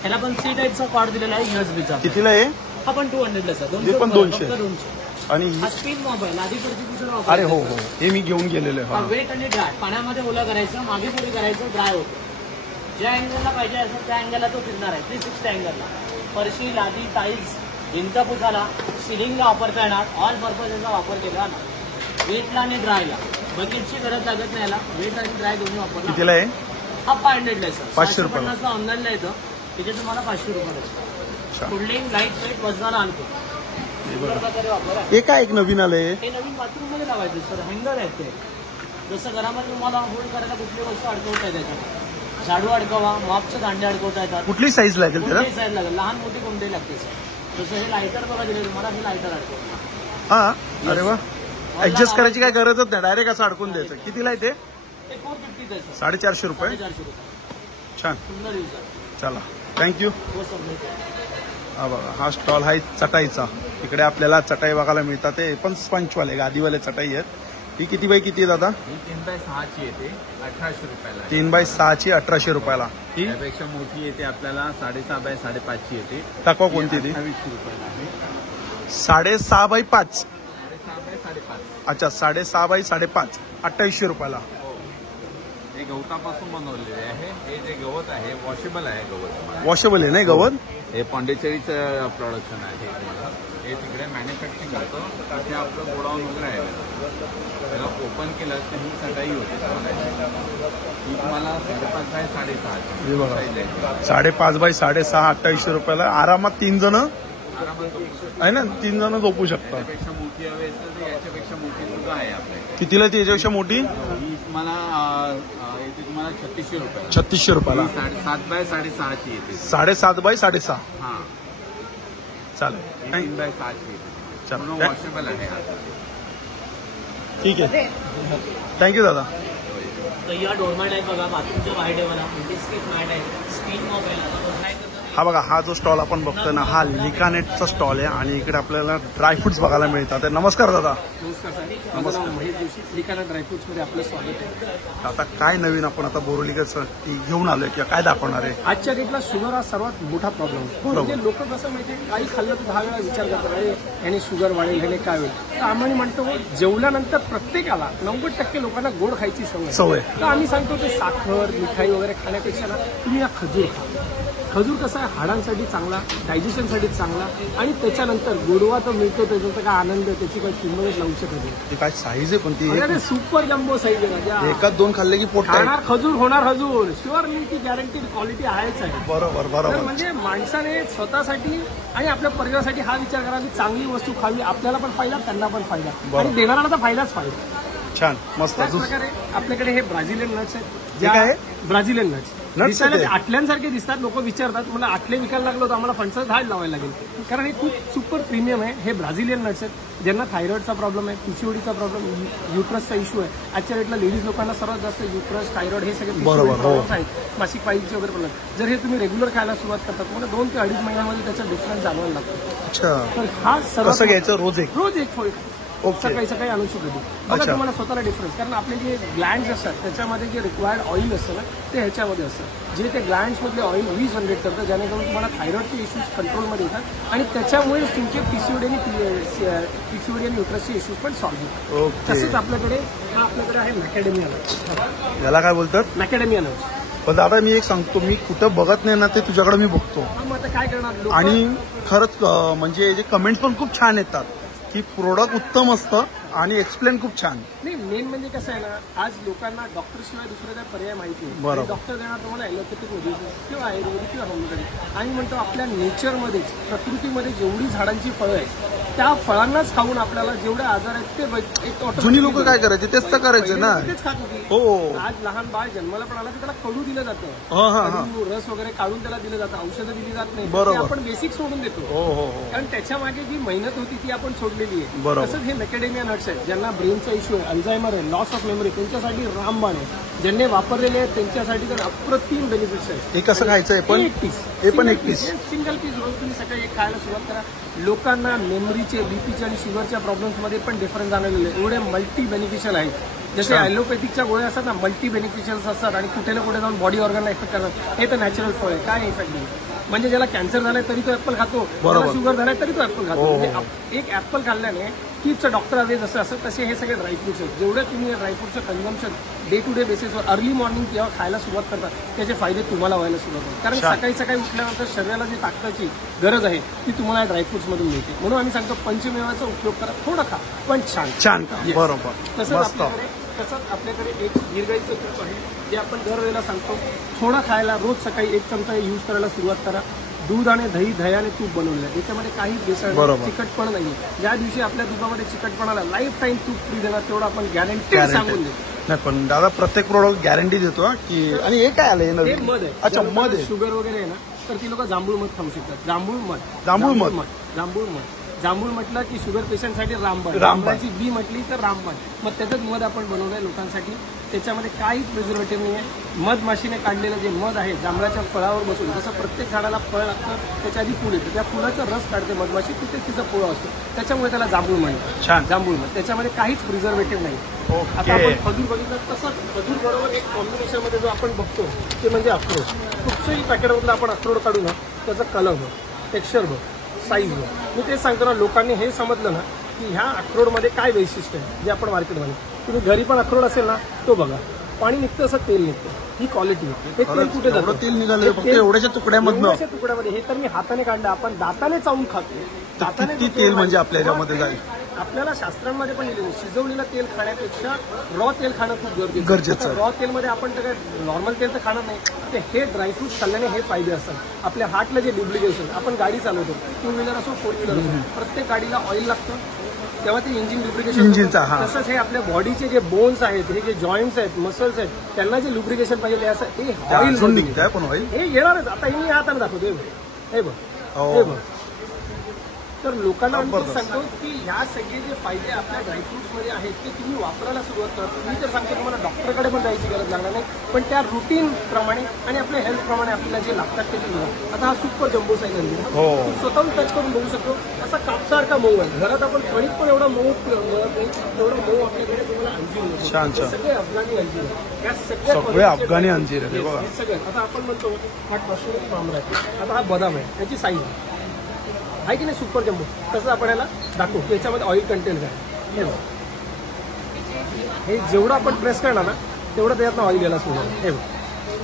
त्याला पण C टाईपचा कॉर्ड दिलेला आहे USB. कितीला आहे? हा पण 200 ला सर. हे पण 200. 200. आणि हा स्पिन मोबाईल आधी दुसरा वापर. अरे हो हो, हे मी घेऊन गेलेलो आहे. वेट आणि ड्राय, पाण्यामध्ये ओला करायचं, मागे पुढे करायचं, ड्राय होतं. ज्या अँगलला पाहिजे असं त्या अँगलला तो फिरणार आहे. 360 अँगलला. फरशी, लादी, टाईल्स, भिंत पुसाला, सिलिंगला वापरता येणार. ऑल पर्पज याचा वापर केला ना. वेटला आणि ड्रायला बकेटची गरज लागत नाही याला. वेट आणि ड्राय दोन्ही वापरला. कितीला आहे? हा 500 ला सर. 500 रुपयाला. ऑनलाईनला येतं, तिथे तुम्हाला 500 रुपये. कुल्डिंग, लाईट वेट, वजनाला आणतो. प्रकारे वापर आहे. हे काय एक नवीन आलंय? हे नवीन बाथरूम मध्ये लावायचं सर. हँगर आहे ते. जसं घरामध्ये तुम्हाला होल्ड करायला कुठली वस्तू अडकवता येते त्याच्यात. झाडू अडकवा, मॉपचे दांडे अडकवता येतात. कुठली साईज लागेल त्याला? कोणतीही साईज लागेल, लहान मोठी कोणतीही लागते सर. जसं हे लायटर बघा दिले तुम्हाला, हे लायटर अडकवतं. हा. अरे वा. ऍडजस्ट करायची काय गरजच नाही, डायरेक्ट असं अडकून द्यायचं. कितीला आहे ते? 450 आहे सर. 450 रुपये. 450 रुपये. छान. सुंदर यूज आहे. चला थँक्यू. हो सर. हा बघा हा स्टॉल आहे चटाईचा. इकडे आपल्याला चटाई बघायला मिळतात. ते पण स्पंचवाले गादीवाले चटाई आहेत. ही किती बाय किती आहे दादा? ही 3x6 येते 1800 रुपयाला. 3x6 1800 रुपयाला. ही त्यापेक्षा मोठी येते आपल्याला 6.5x5 येते. दाखवा कोणती ती? 2800 रुपयाला आहे. 6.5x5. 6.5x5. अच्छा 6.5x5 2800 रुपयाला. हे गवतापासून बनवलेले आहे. हे जे गवत आहे वॉशेबल आहे गवत. वॉशेबल आहे नाही गवत? हे पॉंडिचेरीचं प्रोडक्शन आहे तुम्हाला. हे तिकडे मॅन्युफॅक्चरिंग करतं. तिथे आपलं गोडाऊन वगैरे आहे. त्याला ओपन केलं तर ही चटाई होते ही तुम्हाला 5.5x6. हे बघा 5.5x6 2800 रुपयाला. आरामात 3 जण आरामात आहे ना, 3 जण झोपू शकतात. याच्यापेक्षा मोठी हवी असेल तर याच्यापेक्षा मोठी सुद्धा आहे आपल्याकडे. कितीला ती याच्यापेक्षा मोठी? ही तुम्हाला येते तुम्हाला 3600 रुपये. 3600 रुपयाला. 7x6.5 येते. 7.5x6. हा चालेल 3x6 येते. चला. पूर्ण वॉशेबल आहे. ठीक आहे. थँक्यू दादा. तर या डोरमॅट आहे बघा, बाथरूमच्या बाहेर ठेवायला. बिस्किट मॅट आहे, स्पिन मोबाईल आहे. हा बघा हा जो स्टॉल आपण बघतोय ना, हा लिकानेटचा स्टॉल आहे आणि इकडे आपल्याला ड्रायफ्रुट्स बघायला मिळतात. नमस्कार दादा. नमस्कार सर. माझं नाव महेश जोशी. लिकाना ड्रायफ्रुट्स मध्ये आपलं स्वागत आहे. आता काय नवीन आपण आता बोरोलीचं घेऊन आलोय किंवा काय दाखवणार आहे? आजच्या डेटला शुगर हा सर्वात मोठा प्रॉब्लेम आहे. म्हणजे लोक कसं माहितीये, काही खाल्लं तर 10 वेळा विचार करतात, अरे ह्याने शुगर वाढेल, ह्याने काय होईल. तर आम्ही म्हणतो जेवल्यानंतर प्रत्येकाला 90% लोकांना गोड खायची सवय. तर आम्ही सांगतो की साखर, मिठाई वगैरे खाण्यापेक्षा ना तुम्ही हा खजूर खा. खजूर कसा आहे, हाडांसाठी चांगला, डायजेशनसाठी चांगला आणि त्याच्यानंतर गोडवा तर मिळतो, त्याचा काय आनंद, त्याची काही किंमत लावू शकत नाही. ती काय साईज आहे कोणती? अरे सुपर जम्बो साईज आहे राजा. एकाच 2 खाल्ले की पोट खाणार खजूर होणार हजूर. शुअर मी ती गॅरंटी क्वालिटी आहेच आहे. बरोबर तर बरोबर. म्हणजे माणसाने स्वतःसाठी आणि आपल्या परिवारासाठी हा विचार करा की चांगली वस्तू खावी, आपल्याला पण फायदा, त्यांना पण फायदा आणि देणाऱ्याला तर फायदाच फायदा. छान मस्त. त्याच प्रकारे आपल्याकडे हे ब्राझिलियन नट्स आहेत. काय आहे? Brazilian nuts. Nuts दिसायला आहेत? ते आटल्यांसारखे दिसतात. लोक विचारतात मला आटले विकायला लागलो तर आम्हाला फणसाचं झाड लावायला लागेल, कारण हे खूप सुपर प्रीमियम आहे. हे ब्राझिलियन नट्स आहेत. ज्यांना थायरॉइडचा प्रॉब्लेम आहे, पीसीओडीचा प्रॉब्लेम, युट्रसचा इश्यू आहे. आजच्या डेटला लेडीज लोकांना सर्वात जास्त युट्रस, थायरॉइड हे सगळे प्रॉब्लेम्स आहेत. मासिक पाळीचे वगैरे प्रॉब्लेम. जर हे तुम्ही रेग्युलर खायला सुरुवात करतात तुम्हाला 2 ते 2.5 महिन्यामध्ये त्याचा डिफरन्स जाणवायला लागतो. अच्छा. तर हा कसं घ्यायचं? रोज एक फळ सकाळी सकाळी आणू शकतो. बघा अच्छा. तुम्हाला स्वतःला डिफरन्स, कारण आपले जे ग्लँड्स असतात त्याच्यामध्ये जे रिक्वायर्ड ऑइल असतं ना ते ह्याच्यामध्ये असतं, जे ते ग्लँड्स मधले ऑइल जनरेट करतं, जेणेकरून तुम्हाला थायरॉइडचे इश्यूज कंट्रोलमध्ये येतात आणि त्याच्यामुळे तुमचे पीसीओडी आणि न्यूट्रसचे इश्यूज पण सॉल्व्ह होतात. ओके. तसंच आपल्याकडे आहे मॅकॅडेमिया नट्स. याला काय बोलतात? मॅकॅडेमिया नट्स. पण दादा मी एक सांगतो, मी कुठं बघत नाही ना ते तुझ्याकडे मी बघतो मग आता काय करणार लोक. आणि खरंच म्हणजे जे कमेंट्स पण खूप छान येतात की प्रोडक्ट उत्तम असतं आणि एक्सप्लेन खूप छान. नाही, मेन म्हणजे कसं आहे ना, आज लोकांना डॉक्टरशिवाय दुसरा काही पर्याय माहिती नाही. बरोबर. डॉक्टर देणार तुम्हाला ॲलोपॅथिक मेडिसिन किंवा आयुर्वेदिक किंवा होमिओपॅथिक. आणि म्हणतो आपल्या नेचरमध्येच, प्रकृतीमध्ये जेवढी झाडांची फळं आहेत त्या फळांनाच खाऊन आपल्याला जेवढे आजार आहेत ते एक automatic जुनी लोक काय करायचे तेच तर करायचे ना. तेच खात होती. हो. आज लहान बाळ जन्माला पण आला तर त्याला कडू दिलं जातं. हा हा हा. कडू रस वगैरे काढून त्याला दिलं जातं, औषधं दिली जात नाही. बरोबर. ते आपण बेसिक सोडून देतो. हो हो हो. कारण त्याच्या मागे जी मेहनत होती ती आपण सोडलेली आहे. बरोबर. तसंच हे मॅकेडेमिया नट्स आहेत, ज्यांना ब्रेनचा इश्यू आहे, अल्झायमर आहे, लॉस ऑफ मेमरी, त्यांच्यासाठी रामबाण आहे. ज्यांनी वापरलेले आहेत त्यांच्यासाठी तर अप्रतिम बेनिफिट्स आहेत. हे कसं खायचंय पण? एक पीस. हे पण एक पीस. सिंगल पीस रोज तुम्ही सकाळी एक खायला सुरुवात करा. लोकांना मेमरीचे, बीपीचे आणि शुगरच्या प्रॉब्लेम्समध्ये पण डिफरन्स जाणवलेले आहे. एवढे मल्टी बेनिफिशियल आहेत. जसे ॲलोपॅथिकच्या गोळ्या असतात ना, मल्टी बेनिफिशियल्स असतात आणि कुठे ना कुठे जाऊन बॉडी ऑर्गनला इफेक्ट करतात. हे तर नॅचरल फळ आहे, काय इफेक्ट नाही. म्हणजे ज्याला कॅन्सर झालाय तरी तो ऍपल खातो, ज्याला शुगर झालाय तरी तो ऍपल खातो. म्हणजे एक ऍपल खाल्ल्याने कीच डॉक्टर आले जसं असं तसे हे सगळे ड्रायफ्रुट्स आहेत. जेवढे तुम्ही ड्रायफ्रुटचं कन्झम्पशन डे टू डे बेसिसवर अर्ली मॉर्निंग जेव्हा खायला सुरुवात करतात त्याचे फायदे तुम्हाला व्हायला सुरुवात होतात. कारण सकाळी सकाळी उठल्यानंतर शरीराला जी ताकदीची गरज आहे ती तुम्हाला ड्रायफ्रुट्स मधून मिळते. म्हणून आम्ही सांगतो पंचमेवाचा उपयोग करा, थोडा खा पण छान छान का. बरोबर. तसंच आपल्याकडे एक गिरगाईचं तूप आहे जे आपण दरवेळेला सांगतो थोडा खायला. रोज सकाळी 1 चमचा यूज करायला सुरुवात करा. दूध आणि दही, दह्याने तूप बनवलं आहे, याच्यामध्ये काहीच भेसळ नाही, चिकटपण नाही. ज्या दिवशी आपल्या दुधामध्ये चिकटपणाला लाईफ टाईम तूप फ्री देणार तेवढं आपण गॅरंटी सांगून देतो. नाही पण दादा प्रत्येक प्रोडक्ट गॅरंटी देतो की. आणि हे काय आलं हे मध आहे. अच्छा मध आहे. शुगर वगैरे आहे ना तर ती लोक जांभूळ मध खाऊ शकतात. जांभूळ मध जांभूळ म्हटलं की शुगर पेशंटसाठी रामबाण. रामबाणची बी म्हटली तर रामबाण. मग त्याचंच मध आपण बनवलंय लोकांसाठी. त्याच्यामध्ये काहीच प्रिझर्वेटिव्ह नाही आहे. मधमाशीने काढलेलं जे मध आहे जांभळाच्या फळावर बसून, जसं प्रत्येक झाडाला फळ लागतं त्याच्या आधी फुल येतं, त्या फुलाचा रस काढते मधमाशी, तिथेच तिचा पोळा असतो, त्याच्यामुळे त्याला जांभूळ म्हणतात. छान. जांभूळ मध. त्याच्यामध्ये काहीच प्रिझर्वेटिव्ह नाही. आता आपण खजूर बघितलं तसंच खजूर बरोबर एक कॉम्बिनेशन मध्ये जो आपण बघतो ते म्हणजे अक्रोड. कुठचंही पॅकेटमधलं आपण अक्रोड काढू ना त्याचा कलर बघ, टेक्स्चर बघ, साईज बघ. मी ते सांगतो ना, लोकांनी हे समजलं ना की ह्या अक्रोडमध्ये काय वैशिष्ट्य आहे जे आपण मार्केटमध्ये. तुम्ही घरी पण अक्रोड असेल ना तो बघा, पाणी निघतं असं तेल निघतं, ही क्वालिटी. हे तेल कुठे जातं? तेल निघालं फक्त एवढ्याच्या तुकड्यामध्ये. हे तर मी हाताने काढलं, आपण दाताने चावून खातो. किती तेल म्हणजे आपल्या याच्यामध्ये जाईल. आपल्याला शास्त्रांमध्ये पण लिहिलं शिजवलेलं तेल खाण्यापेक्षा रॉ तेल खाणं खूप गरजेचं. रॉ तेलमध्ये आपण तर काय नॉर्मल तेल तर खाणार नाही. ते हे ड्रायफ्रुट्स खाल्ल्याने हे फायदे असतात. आपल्या हार्टला जे डुप्लिकेशन, आपण गाडी चालवतो, 2 व्हीलर असो 4 व्हीलर असो, प्रत्येक गाडीला ऑइल लागतं तेव्हा ते इंजिन लुब्रिकेशन. तसंच हे आपल्या बॉडीचे जे बोन्स आहेत, हे जे जॉईंट्स आहेत, मसल्स आहेत, त्यांना जे लुब्रिकेशन पाहिजे ते असं ऑइल हे येणारच. आता हे मी हाताने दाखवतो, हे बघ. तर लोकांना आम्ही सांगतो की ह्या सगळे जे फायदे आपल्या ड्रायफ्रुट्स मध्ये आहेत ते तुम्ही वापरायला सुरुवात करा. मी तर सांगतो तुम्हाला डॉक्टरकडे पण जायची गरज लागणार नाही, पण त्या रुटीन प्रमाणे आणि आपल्या हेल्थ प्रमाणे आपल्याला जे लागतात ते तुम्ही. आता हा सुपर जम्बो साईज अंजीर स्वतःहून टच करून बघू शकतो, असा कापसारखा मऊ आहे. घरात आपण कणिक पण एवढा मऊ मिळत नाही, तेवढा मऊ आपल्याकडे तुम्हाला अंजीर मिळतो. सगळे अफगाणी अंजीर आहे, या सगळे अफगाणी अंजीर आहे सगळे. आता आपण म्हणतो हा मशरूम मामला आहे, आता हा बदाम आहे, त्याची साईज आहे की नाही सुपर जम्बो, तसं आपण याला दाखवू की याच्यामध्ये ऑइल कंटेंट काय. हे जेवढं आपण प्रेस करणार ना तेवढं त्याच्यातनं ऑइल यायला सुरू होईल. हे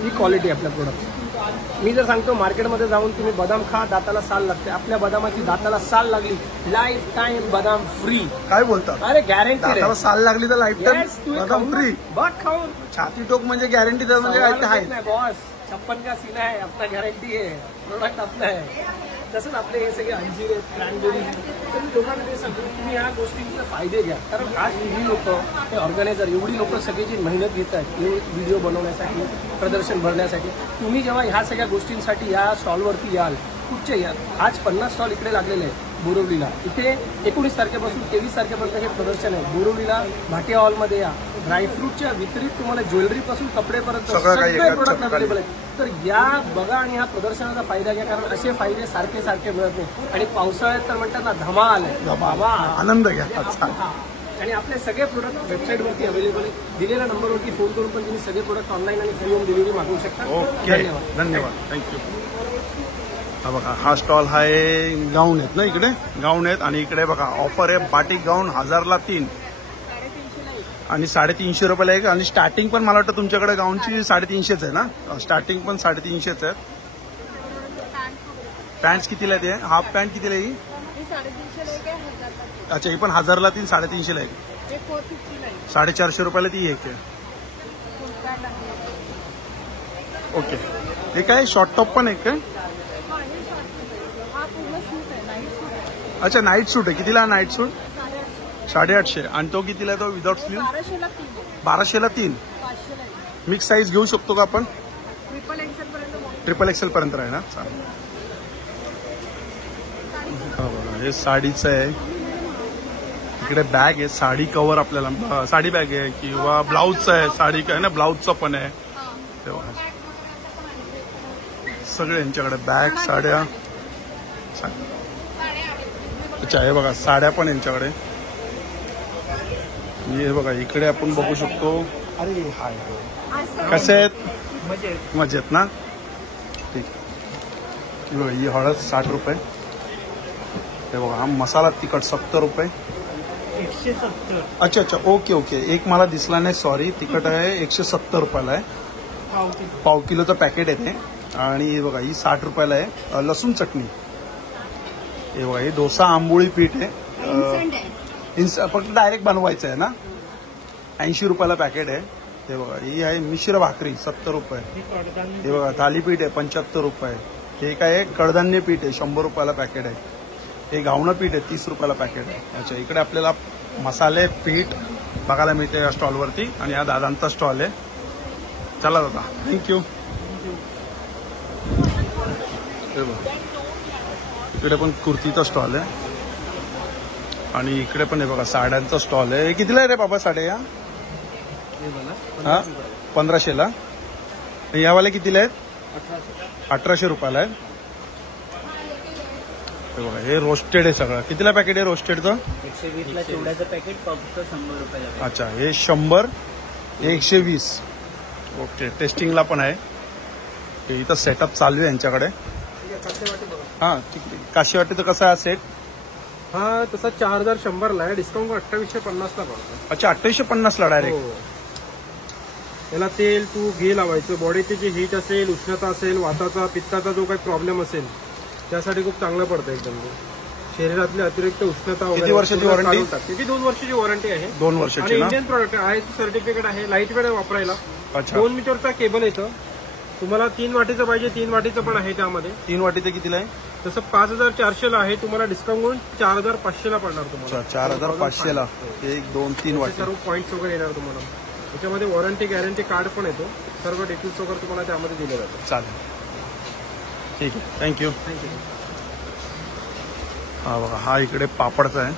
ही क्वालिटी आपल्या प्रोडक्ट. मी जर सांगतो मार्केटमध्ये जाऊन तुम्ही बदाम खा, दाताला साल लागते. आपल्या बदामाची दाताला साल लागली लाईफ टाइम बदाम फ्री. काय बोलतात? अरे गॅरंटी. साल लागली तर लाईफ टाइम बदाम फ्री. बघ खाऊन छाती टोक म्हणजे गॅरंटी म्हणजे बॉस 56 का सीना है, आपला गॅरंटी आहे, प्रोडक्ट आपलं आहे. तसंच आपले हे सगळे अंजीर आहेत, क्रॅनबेरीज. तर मी लोकांना ते सांगतो तुम्ही ह्या गोष्टींचे फायदे घ्या. कारण आज ही लोक हे ऑर्गनायझर एवढी लोक सगळी जी मेहनत घेत आहेत व्हिडिओ बनवण्यासाठी, प्रदर्शन भरण्यासाठी, तुम्ही जेव्हा ह्या सगळ्या गोष्टींसाठी या स्टॉलवरती याल, कुठचे याल. आज 50 स्टॉल इकडे लागलेले आहेत बोरिवलीला. इथे 19 तारखेपासून 23 तारखेपर्यंत हे प्रदर्शन आहे. बोरिवलीला भाटिया हॉलमध्ये या. ड्रायफ्रूटच्या वितरित तुम्हाला ज्वेलरीपासून कपडेपर्यंत सगळे प्रोडक्ट अवेलेबल आहेत. तर या बघा आणि ह्या प्रदर्शनाचा फायदा घ्या, कारण असे फायदे सारखे सारखे मिळत नाही. आणि पावसाळ्यात तर म्हणतात ना धमाल आहे, आनंद घ्या. आणि आपले सगळे प्रोडक्ट वेबसाईटवरती अवेलेबल आहे. दिलेल्या नंबरवरती फोन करून पण तुम्ही सगळे प्रोडक्ट ऑनलाईन आणि फ्री होम डिलिव्हरी मागवू शकता. धन्यवाद. थँक्यू. हा बघा हा स्टॉल आहे. गाऊन आहेत ना इकडे, गाऊन आहेत. आणि इकडे बघा ऑफर आहे, बाटिक गाऊन 1000ला 3 आणि 350 रुपयाला एक. आणि स्टार्टिंग पण मला वाटतं तुमच्याकडे गाऊनची 350 आहे ना, स्टार्टिंग पण 350 आहे. पॅन्ट कितीला आहे? हाफ पॅन्ट कितीला आहे? अच्छा, ही पण 1000ला 3, 350ला एक. 450 ती एक आहे. ओके. हे काय शॉर्ट टॉप पण आहे काय? अच्छा, नाईट सूट आहे. कितीला नाईट सूट? 850. आणि तो कितीला आहे तो विदाउट स्लीव्ह? 1200ला 3. मिक्स साईज घेऊ शकतो का आपण? ट्रिपल एक्सेल पर्यंत आहे ना. चालेल. हे साडीचं आहे. इकडे बॅग आहे, साडी कव्हर आपल्याला, साडी बॅग आहे किंवा ब्लाऊजचं आहे. साडी काय ना, ब्लाऊजचं पण आहे. सगळे यांच्याकडे बॅग, साड्या. अच्छा, हे बघा साड्या पण यांच्याकडे. हे बघा इकडे आपण बघू शकतो. अरे हाय, कसे आहेत? मजेत ना. ठीक. ही हळद 60 रुपये. हे बघा हा मसाला तिखट 70 रुपये. 170. अच्छा अच्छा, ओके ओके. एक मला दिसला नाही, सॉरी. तिखट आहे 170 रुपयाला आहे. पाव किलोचं पॅकेट येते. आणि हे बघा ही 60 रुपयाला आहे. लसूण चटणी. हे बघा हे डोसा आंबोळी पीठ आहे. फक्त डायरेक्ट बनवायचं आहे ना. 80 रुपयाला पॅकेट आहे. हे बघा ही आहे मिश्र भाकरी 70 रुपये. हे बघा थालीपीठ आहे 75 रुपये. हे काय आहे कडधान्य पीठ आहे 100 रुपयाला पॅकेट आहे. हे घावणं पीठ आहे 30 रुपयाला पॅकेट आहे. अच्छा, इकडे आपल्याला मसाले पीठ बघायला मिळते या स्टॉलवरती. आणि हा दादांचा स्टॉल आहे. चला दादा, थँक्यू. इकडे पण कुर्तीचा स्टॉल आहे. आणि इकडे पण हे बघा साड्यांचा स्टॉल आहे. हे कितीला आहे रे बाबा साड्या या? हा 1500ला. यावाले कितीला आहेत? 1800 रुपयाला आहे. हे बघा हे रोस्टेड आहे सगळं. कितीला पॅकेट आहे रोस्टेडचं? 120ला चिवड्याचं पॅकेट, फक्त 100 रुपयाला. अच्छा, हे 100, 120. ओके, टेस्टिंगला पण आहे. इथं सेटअप चालू आहे यांच्याकडे. हा ठीक आहे. काशीवाटीचं कसं आहे सेट? हा तसा 4100ला आहे. डिस्काउंट 2850ला पडतो. अच्छा, 2850ला डायरेक्ट. त्याला तेल तूप घी लावायचं. बॉडीची जी हीट असेल, उष्णता असेल, वाताचा पित्ताचा जो काही प्रॉब्लेम असेल त्यासाठी खूप चांगलं पडतं. एकदम शरीरातली अतिरिक्त उष्णता वगैरे. किती वर्षाची वॉरंटी? किती 2 वर्षाची वॉरंटी आहे. 2 आणि वर्षाची ना. इंडियन प्रोडक्ट आहे. ISO सर्टिफिकेट आहे. लाईट वेट वापरायला. अच्छा, 2 मीटरचा केबल येतं. तुम्हाला 3 वाटीचं पाहिजे 3 वाटीचं पण आहे त्यामध्ये. 3 वाटीचं कितीला आहे? तसं 5400ला आहे. तुम्हाला डिस्काउंट करून 4500ला पडणार तुम्हाला. अच्छा, 4500ला 1 2 3 वाटी. सर्व पॉईंट्स वगैरे येणार तुम्हाला. त्याच्यामध्ये वॉरंटी गॅरंटी कार्ड पण येतो. सर्व डिटेल्स वगैरे तुम्हाला त्यामध्ये दिले जातात. चालेल, ठीक आहे, थँक्यू. हा बघा हा इकडे पापडचा आहे.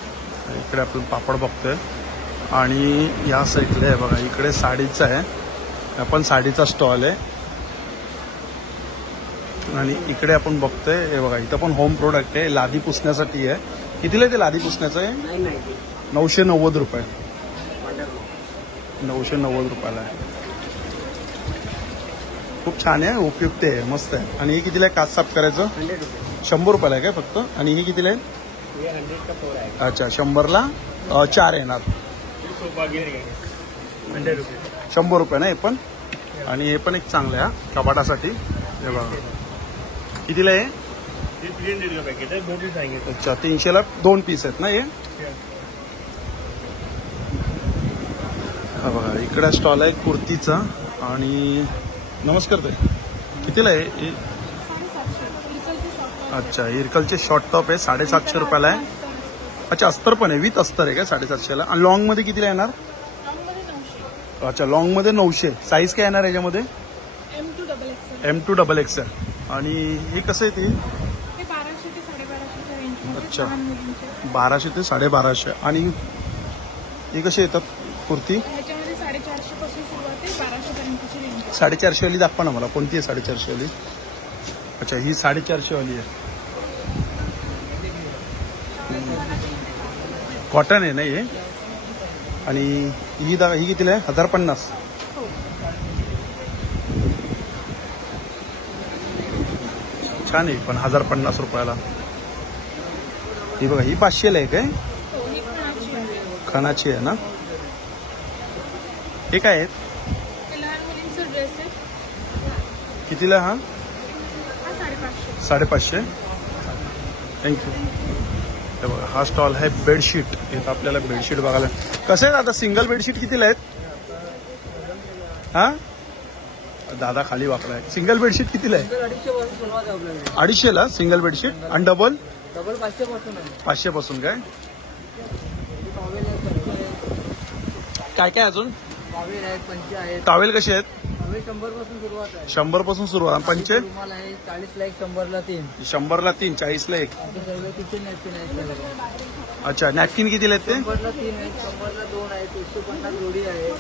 इकडे आपण पापड बघतोय. आणि या साईडला आहे बघा इकडे साडीचं आहे. आपण साडीचा स्टॉल आहे. आणि इकडे आपण बघतोय हे बघा इथं पण होम प्रोडक्ट आहे. लादी पुसण्यासाठी आहे. कितीला ते लादी पुसण्याचं आहे? 990 रुपये. 990 रुपयाला आहे. खूप छान आहे, उपयुक्त आहे, मस्त आहे. आणि हे कितीला आहे काच साफ करायचं? 100 रुपयाला आहे काय फक्त? आणि हे कितीला आहे? अच्छा, 100ला 4 येणार. 100 रुपये ना हे पण. आणि हे पण एक चांगलं आहे कपाटासाठी. हे बघा कितीला आहे? 300 पॅकेट आहे, 2 पीस आहे. अच्छा, 300ला 2 पीस आहेत ना हे. हा बघा इकडे स्टॉल आहे कुर्तीचा. आणि नमस्कार ताई, कितीला आहे? अच्छा, इरकलचे शॉर्ट टॉप आहे 750 रुपयाला आहे. अच्छा, अस्तर पण आहे, विथ अस्तर आहे का 750ला? आणि लॉंग मध्ये कितीला येणार? अच्छा, लॉंग मध्ये 900. साईज काय येणार याच्यामध्ये? M2 XXL. आणि हे कसं आहे ते? 1200 ते 1250 रेंज. अच्छा, 1200 ते 1250. आणि हे कसे येतात कुर्ती? ह्याच्यामध्ये 450 पासून सुरुवात आहे, 1200 पर्यंतची रेंज. 450 वाली दाखवा ना मला. कोणती आहे 450 वाली? अच्छा, ही 450 वाली आहे. कॉटन आहे ना हे. आणि ही कितीला आहे? 1050. छान आहे पण 1050 रुपयाला. ही बघा ही 500ला आहे काय? खणाची आहे ना. हे काय आहेत? लहान मुलींचा ड्रेस आहे. कितीला हा? हा 550. 550. थँक्यू. हे बघा हा स्टॉल आहे बेडशीट. इथं आपल्याला बेडशीट बघायला कसं आहे. आता सिंगल बेडशीट कितीला आहेत? हा दादा खाली वापराय. सिंगल बेडशीट कितीला आहे? 250ला सिंगल बेडशीट. आणि डबल 500 पासून. काय काय अजून टॉवेल कसे आहेत? 100 पासून सुरुवात. पंचे 100ला 3 40ला 1. अच्छा नॅपकिन कितीला आहेत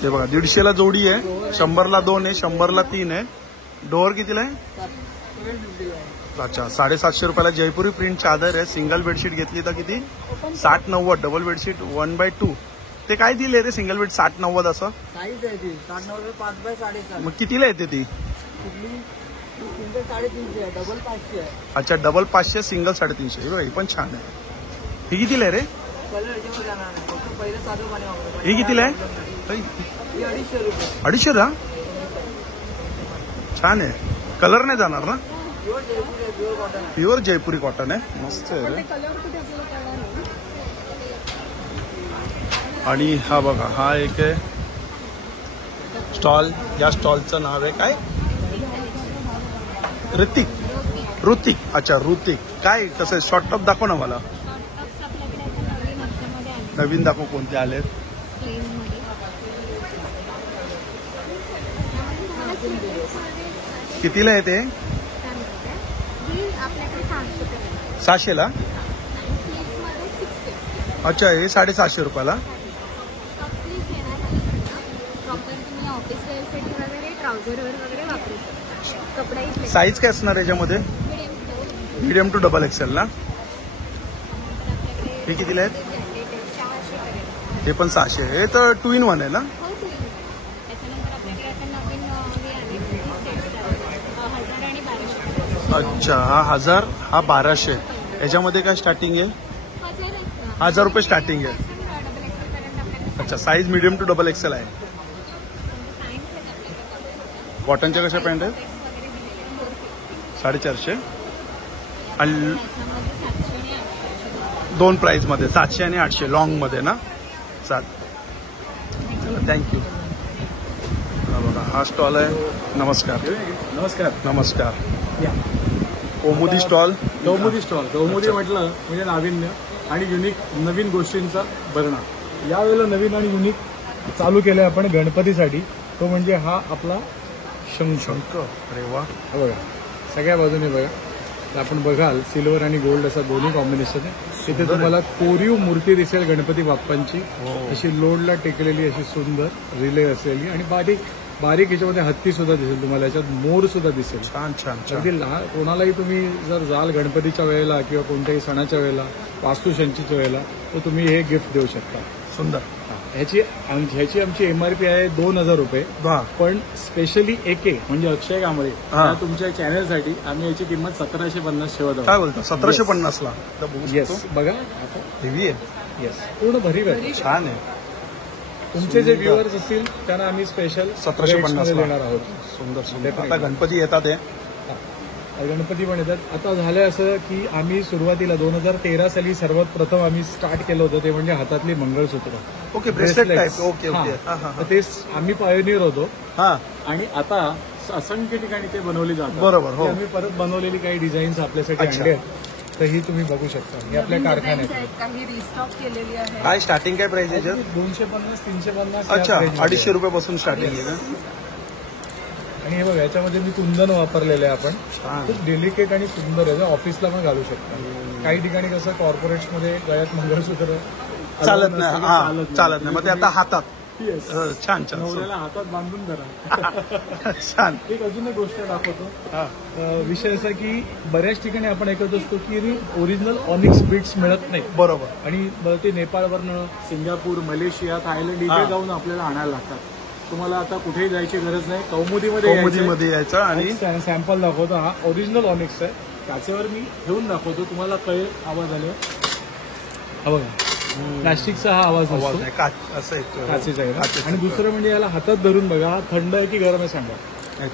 ते बघा 150ला जोडी आहे, 100ला 2 आहे, 100ला 3 आहे. डोअर कितीला आहे? अच्छा 750 रुपयाला जयपुरी प्रिंट चादर आहे. सिंगल बेडशीट घेतली तर किती? 60-90. Double bedsheet 1/2. ते काय दिले रे सिंगल बेड 60-90 असं? साईज आहे ती 60-90 5/7.5. मग कितीला येते ती? सिंगल 350 आहे, डबल 500 आहे. अच्छा डबल 500 सिंगल 350. हे बघा ही पण छान आहे. ही कितीला आहे रे? कलर याच्यावर जाणार नाही, फक्त पहिलं साधं पाणी वापरायचं. ही कितीला आहे? ही 250 रुपये. 250 ला छान आहे. कलर नाही जाणार ना? प्युअर जयपुरी आहे, प्युअर कॉटन आहे. प्युअर जयपुरी कॉटन आहे. मस्त आहे रे. आणि हा बघा हा एक आहे स्टॉल. या स्टॉलचं नाव आहे काय? ऋतिक. अच्छा ऋतिक. काय कसं आहे? शॉर्ट टॉप दाखव ना मला. नवीन दाखव कोणते आलेत. कितीला आहे ते? 600ला. अच्छा हे 750 रुपयाला. साईज काय असणार याच्यामध्ये? मीडियम टू डबल एक्सेल ना. हे कितीला आहेत? हे पण 600. हे तर 2 in 1 आहे ना. अच्छा हा 1000 हा 1200. याच्यामध्ये काय स्टार्टिंग आहे? 1000 रुपये स्टार्टिंग आहे. अच्छा size medium to double XL आहे. कॉटनच्या कशा पॅन्ट आहेत? 450. आणि 2 प्राइसमध्ये 700 आणि 800 लॉंगमध्ये ना. थँक्यू. बघा हा स्टॉल आहे. नमस्कार. कौमुदी स्टॉल. कौमुदी म्हटलं म्हणजे नाविन्य आणि युनिक नवीन गोष्टींचा भरणा. यावेळेला नवीन आणि युनिक चालू केलं आपण गणपतीसाठी. तो म्हणजे हा आपला शंख. अरे वा. हा बघा सगळ्या बाजूने बघा. तर आपण बघाल सिल्वर आणि गोल्ड असं दोन्ही कॉम्बिनेशन आहे. तिथे तुम्हाला कोरीव मूर्ती दिसेल गणपती बाप्पांची. अशी लोडला टेकलेली अशी सुंदर रिले असलेली आणि बारीक याच्यामध्ये हत्ती सुद्धा दिसेल तुम्हाला. याच्यात मोर सुद्धा दिसेल. छान. अगदी लहान कोणालाही तुम्ही जर जाल गणपतीच्या वेळेला किंवा कोणत्याही सणाच्या वेळेला वास्तुशांतीच्या वेळेला तर तुम्ही हे गिफ्ट देऊ शकता. सुंदर. ह्याची आमची MRP आहे 2000 रुपये. पण स्पेशली AK म्हणजे अक्षय कांबळे तुमच्या चॅनलसाठी आम्ही याची किंमत 1750 ठेवत आहोत. काय बोलतो? 1750ला. येस बघा हेवी आहे. येस पूर्ण भरीव आहे. छान आहे. तुमचे जे व्ह्युअर्स असतील त्यांना आम्ही स्पेशल 1750 देणार आहोत. सुंदर. आता गणपती येतात आहे. गणपती पण येतात. आता झालं असं की आम्ही सुरुवातीला 2013 साली सर्वात प्रथम आम्ही स्टार्ट केलं होतं ते म्हणजे हातातली mangalsutra. Okay bracelet type. Okay. तर ते आम्ही पायोनियर होतो. हा आणि आता असंख्य ठिकाणी ते बनवले जातात. बरोबर. हो. आम्ही परत बनवलेली काही डिझाईन्स आपल्यासाठी आणले आहेत. तर ही तुम्ही बघू शकता. ही आपल्या कारखान्यात काही रिस्टॉक केलेली आहे. काय स्टार्टिंग काय प्राइस याच्यात? 250 350. अच्छा 250 रुपयापासून स्टार्टिंग आहे. आणि हे बघा याच्यामध्ये मी कुंदन वापरलेलं आहे आपण. खूप डेलिकेट आणि सुंदर आहे. ऑफिसला पण घालू शकता. काही ठिकाणी कसं कॉर्पोरेट्समध्ये गळ्यात मंगळसूत्र चालत नाही. मग ते आता हातात. छान. नवऱ्याला हातात बांधून धरा. छान. एक अजून एक गोष्ट दाखवतो. विषय असा की बऱ्याच ठिकाणी आपण ऐकत असतो की ओरिजिनल ऑनिक्स बीट्स मिळत नाही. बरोबर. आणि ते नेपाळवरनं सिंगापूर मलेशिया थायलंड इथे जाऊन आपल्याला आणायला लागतात. तुम्हाला आता कुठेही जायची गरज नाही. कौमुदीमध्ये यायचं आणि सॅम्पल दाखवतो. हा ओरिजिनल ऑनिक्स आहे. त्याच्यावर मी घेऊन दाखवतो तुम्हाला कळेल. आवाज आले हा बघा. प्लास्टिकचा हा आवाज असं काचेचा आहे. आणि दुसरं म्हणजे याला हातात धरून बघा. हा थंड आहे की गरम आहे सांगा.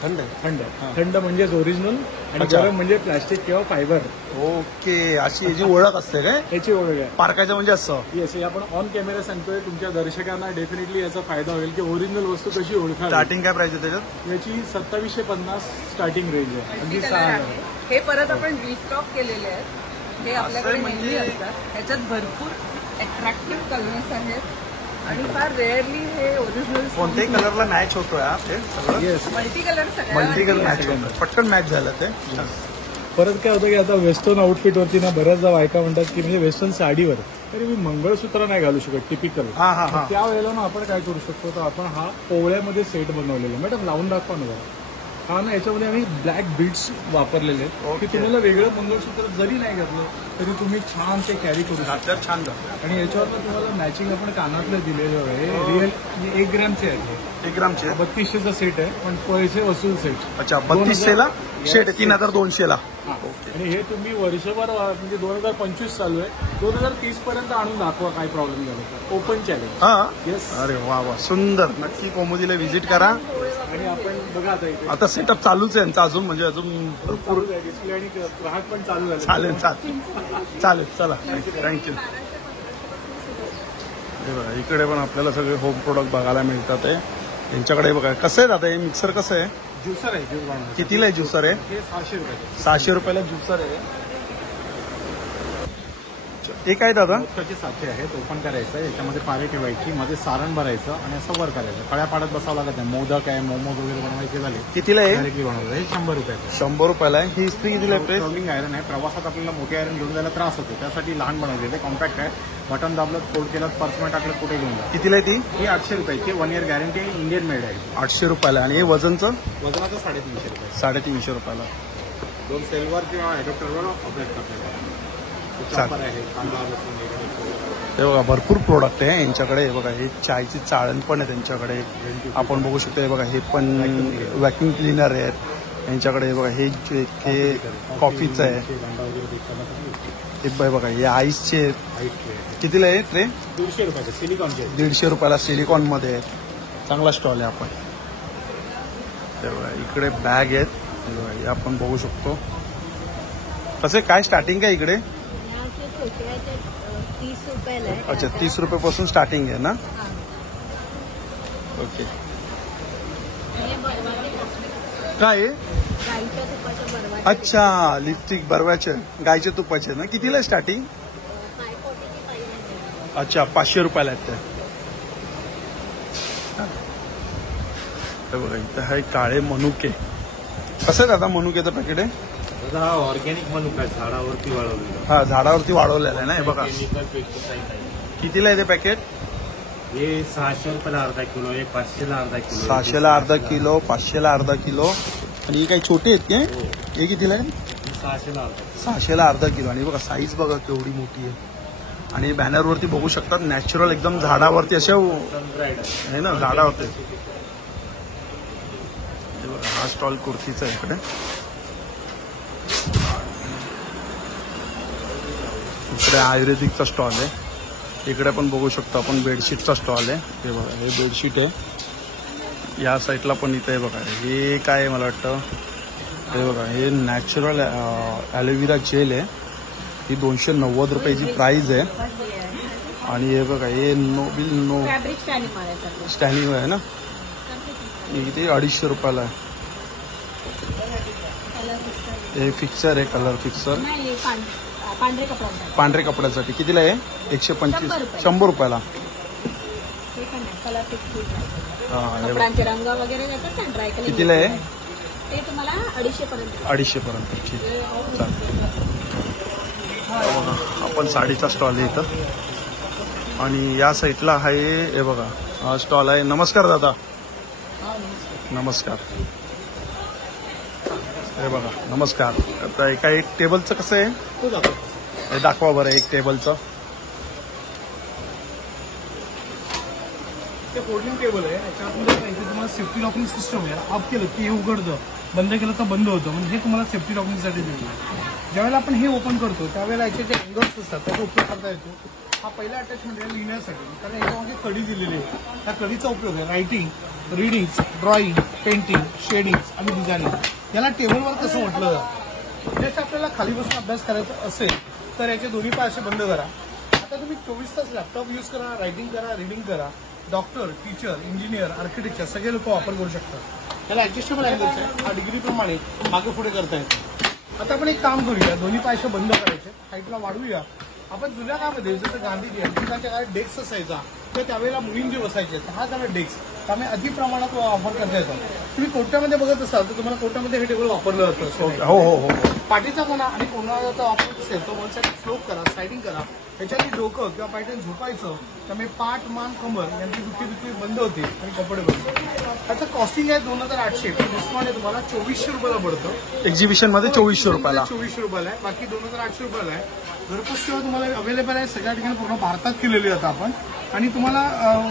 थंड आहे. थंड थंड म्हणजेच ओरिजिनल आणि अच्छा. गरम म्हणजे प्लास्टिक किंवा फायबर. ओके, अशी याची ओळख असते काय याची ओळख आहे. पारकाच्या म्हणजे असं. येस, हे आपण ऑन कॅमेरा सांगतोय. तुमच्या दर्शकांना डेफिनेटली याचा फायदा होईल की ओरिजिनल वस्तू कशी ओळखावी. स्टार्टिंग काय प्राइस आहे त्याच्यात? याची 2750 स्टार्टिंग रेंज आहे. अगदी कलर 6 आहे. हे परत आपण रिस्टॉक केलेले आहेत. हे आपल्याकडे नेहमी असतात. ह्याच्यात भरपूर अट्रॅक्टिव्ह कलर्स आहेत आणि फार रेअरली हे ओरिजिनल कोणत्याही कलरला मॅच होतोय हा ते सगळं. Yes. Multi colour multi colour match होतं, पटकन मॅच झालं ते. परत काय होतं की आता वेस्टर्न आउटफिटवरती ना बऱ्याचदा बायका म्हणतात की म्हणजे वेस्टर्न साडीवर तरी मी मंगळसूत्र नाही घालू शकत टिपिकल. हा हा हा. त्यावेळेला ना आपण काय करू शकतो तर आपण हा पोवळ्यामध्ये सेट बनवलेला. मॅडम लावून दाखवा ना जरा. हा ना, याच्यामध्ये आम्ही ब्लॅक बीड्स वापरलेले आहेत की तुम्हाला वेगळं मंगळसूत्र जरी नाही घातलं तरी तुम्ही छान ते कॅरी करू शकता. घातल्यावर छान जातं. आणि याच्यावर तुम्हाला मॅचिंग आपण कानातले दिलेलं आहे. रिअल 1 ग्रॅमचे आहे. 1 ग्रामचे 3200चा सेट आहे पण पैसे वसूल सेट. अच्छा, 3200ला शेट, 3200ला. आणि हे तुम्ही वर्षभर म्हणजे 2025 चालू आहे, 2030 पर्यंत आणून दाखवा काय प्रॉब्लेम झाला तर. Open challenge. हा. येस. अरे वा वा, सुंदर. नक्की कोमुदीला व्हिजिट करा. आणि आपण बघा आता इथे आता सेटअप चालूच आहे यांचा अजून, म्हणजे अजून भरपूर. डिस्प्ले आणि ग्राहक पण चालू झाले. चालेल चालेल चला, थँक्यू. हे बघा, इकडे पण आपल्याला सगळे होम प्रोडक्ट बघायला मिळतात. यांच्याकडे बघा कसं आहे दादा हे मिक्सर, कसं आहे? ज्युसर आहे. ज्यूस बनवणार. कितीला आहे ज्युसर आहे? हे 600 रुपये. 600 रुपयाला ज्युसर आहे. हे काय दादा? मोदकाचे साचे आहेत. ओपन करायचं, याच्यामध्ये पारे ठेवायची, मध्ये सारण भरायचं आणि असं वर करायचं. कळ्या पाडत बसावं लागत नाही. मोदक आहे, मोमोज वगैरे बनवायचे झाले कितीला आहे? डायरेक्टली बनवलं. हे 100 रुपये. 100 रुपयाला आहे. ही इस्त्री कितीला आहे प्रेस? ट्रॉलिंग आयरन आहे. प्रवासात आपल्याला मोठी आयरन घेऊन जायला त्रास होतो, त्यासाठी लहान बनवलेले. कॉम्पॅक्ट आहे. बटन दाबलं, फोल्ड केलं, पर्समध्ये टाकलं, कुठे घेऊन जा. कितीला आहे ती? ही 800 रुपयाची 1 इयर गॅरंटी आहे. इंडियन मेड आहे. 800 रुपयाला. आणि हे वजनचं? वजनाचं 350 रुपये. 350 रुपयाला. 2 सेलवर किंवा ॲडॉप्टरवर ऑपरेट करतात. चॉपर आहे. कांदा लसूण वगैरे. हे बघा, भरपूर प्रोडक्ट आहे यांच्याकडे. हे बघा, हे चायची चाळण पण आहे त्यांच्याकडे. आपण बघू शकतो. हे बघा, हे पण व्हॅक्युम क्लिनर आहेत यांच्याकडे. हे बघा, हे कॉफीचं आहे. हे बघा, हे आईसचे कितीला आहे ट्रे? 150 रुपयाचे सिलिकॉनचे. 150 रुपयाला सिलिकॉनमध्ये आहे. चांगला स्टॉल आहे. आपण हे बघा, इकडे बॅग आहेत. हे बघा, हे आपण बघू शकतो. कसं काय स्टार्टिंग आहे इकडे? 30 रुपयाला आहे. अच्छा, 30 रुपयापासून स्टार्टिंग आहे ना? ओके. काय आहे? गाईच्या तुपाच्या बरवा. अच्छा, लिपस्टिक बरवाचे गायच्या तुपाचे ना? कितीला आहे स्टार्टिंग? अच्छा, 500 रुपयाला आहेत ते. बघा, इथं आहे काळे मनुके. कसं आहे दादा मनुकेचं पॅकेट आहे? हा ऑर्गॅनिक मनुका आहे, झाडावरती वाढवलेला. हा, झाडावरती वाढवलेलं आहे ना. हे बघा, कितीला आहे ते पॅकेट? हे 600 रुपयाला अर्धा किलो, हे 500ला अर्धा किलो. 600ला अर्धा किलो, 500ला अर्धा किलो. आणि हे काही छोटे आहेत काय? हे कितीला आहे? 600ला अर्धा. 600ला अर्धा किलो. आणि बघा, साईज बघा केवढी मोठी आहे. आणि बॅनरवरती बघू शकतात नॅचरल एकदम झाडावरती असे आहे ना, झाडावरती. हे बघा, हा स्टॉल कुर्तीचा आहे इकडे. इकडे आयुर्वेदिकचा स्टॉल आहे. इकडे पण बघू शकतो आपण बेडशीटचा स्टॉल आहे. हे बघा, हे बेडशीट आहे. या साईडला पण इथे आहे बघा. हे काय आहे मला वाटतं, हे बघा, हे नॅचरल ॲलोव्हेरा जेल आहे. ही 290 रुपयाची प्राईज आहे. आणि हे बघा, हे नो फॅब्रिक स्टॅनिंग मारायचं. स्टॅनिंग आहे ना. इथे 250 रुपयाला आहे. हे फिक्सर आहे, कलर फिक्सर. नाही, पांढरे कपडा. पांढरे कपड्यासाठी कितीला आहे? 125. 100 रुपयाला. Colour fix. हा, हे बघा, कपड्यांचे रंग वगैरे देतात ना, ड्राय कलर. कितीला आहे? ते तुम्हाला 250 पर्यंत. 250 पर्यंत. ठीक, चालेल. आपण साडीचा स्टॉल आहे इथं. आणि या साईडला आहे, हे बघा, हा स्टॉल आहे. नमस्कार दादा. नमस्कार. हे बघा, नमस्कार. आता एका एक टेबलचं कसं आहे हे दाखवा बरं. एक टेबलचं ते फोल्डिंग टेबल आहे. याच्यामध्ये तुम्हाला सेफ्टी लॉकिंग सिस्टम आहे. ऑफ केलं की हे उघडतं, बंद केलं तर बंद होतं. म्हणजे हे तुम्हाला सेफ्टी लॉकिंगसाठी दिलेलं आहे. ज्यावेळेला आपण हे ओपन करतो त्यावेळेला याचे जे हँगर्स असतात त्याचा उपयोग करता येतो. हा पहिला अटॅचमेंट आहे लिहिण्यासाठी, कारण याच्यामध्ये कडी दिलेली आहे. त्या कडीचा उपयोग आहे writing, readings, drawing, painting, shadings आणि डिझायनिंग. याला टेबलवर कसं म्हटलं जातं. याचा आपल्याला खाली बसून अभ्यास करायचा असेल तर याचे दोन्ही पाय असे बंद करा. आता तुम्ही 24 तास लॅपटॉप यूज करा, रायटिंग करा, रीडिंग करा. डॉक्टर, टीचर, इंजिनियर, आर्किटेक्चर सगळे लोक वापर करू शकतात. याला ऍडजस्टेबल अँगल्स आहे. हा डिग्रीप्रमाणे मागे पुढे करता येतो. आता आपण एक काम करूया, दोन्ही पाय असे बंद करायचे, हाईटला वाढवूया. आपण जुन्या काळामध्ये जसं गांधीजी यांच्या काळात डेस्क असायचा तर त्यावेळेला मुलींचे बसायचे, तर हा त्याला डेस्क त्यामुळे अधिक प्रमाणात वापर करता येतो. तुम्ही कोर्टामध्ये बघत असाल तर तुम्हाला कोर्टामध्ये हे टेबल वापरलं जातं. हो हो हो. पाठीचा कोणा आणि कोणाचा वापर असेल तो वन साईड स्लोप करा, स्लायडिंग करा. त्याच्याने डोकं किंवा पायटन झोपायचं, त्यामुळे पाठ, मान, कमर यांची दुखी बंद होते आणि कपडे बंद. त्याचं कॉस्टिंग आहे 2800, डिस्काउंट आहे तुम्हाला 2400 रुपयाला पडतं. एक्झिबिशन मध्ये 2400 रुपयाला. 2400 रुपयाला आहे, बाकी 2800 रुपयाला आहे. घरपोच सेवा तुम्हाला अवेलेबल आहे सगळ्या ठिकाणी, पूर्ण भारतात केलेली आता आपण. आणि तुम्हाला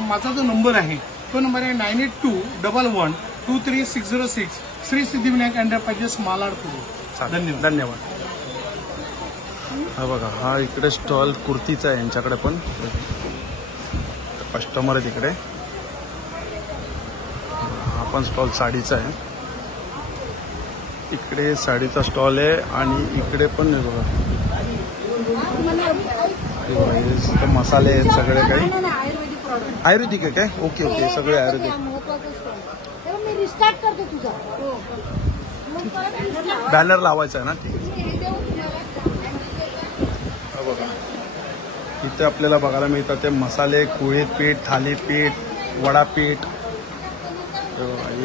माझा जो नंबर आहे तो नंबर आहे 9821123606, श्री सिद्धिविनायक एंटरप्राइजेस, मालाड, पुणे. धन्यवाद. धन्यवाद. हा बघा, हा इकडे स्टॉल कुर्तीचा आहे यांच्याकडे पण. कस्टमर आहे तिकडे. हा पण स्टॉल साडीचा आहे. इकडे साडीचा स्टॉल आहे आणि इकडे पण आहे बघा. मसाले आहेत सगळे काही आयुर्वेदिक आहे काय. ओके ओके, सगळे आयुर्वेदिक. बॅनर लावायचा आहे ना. ठीक आहे. बघा इथे आपल्याला बघायला मिळतात ते मसाले, कुळीत पीठ, थालीपीठ, वडापीठ.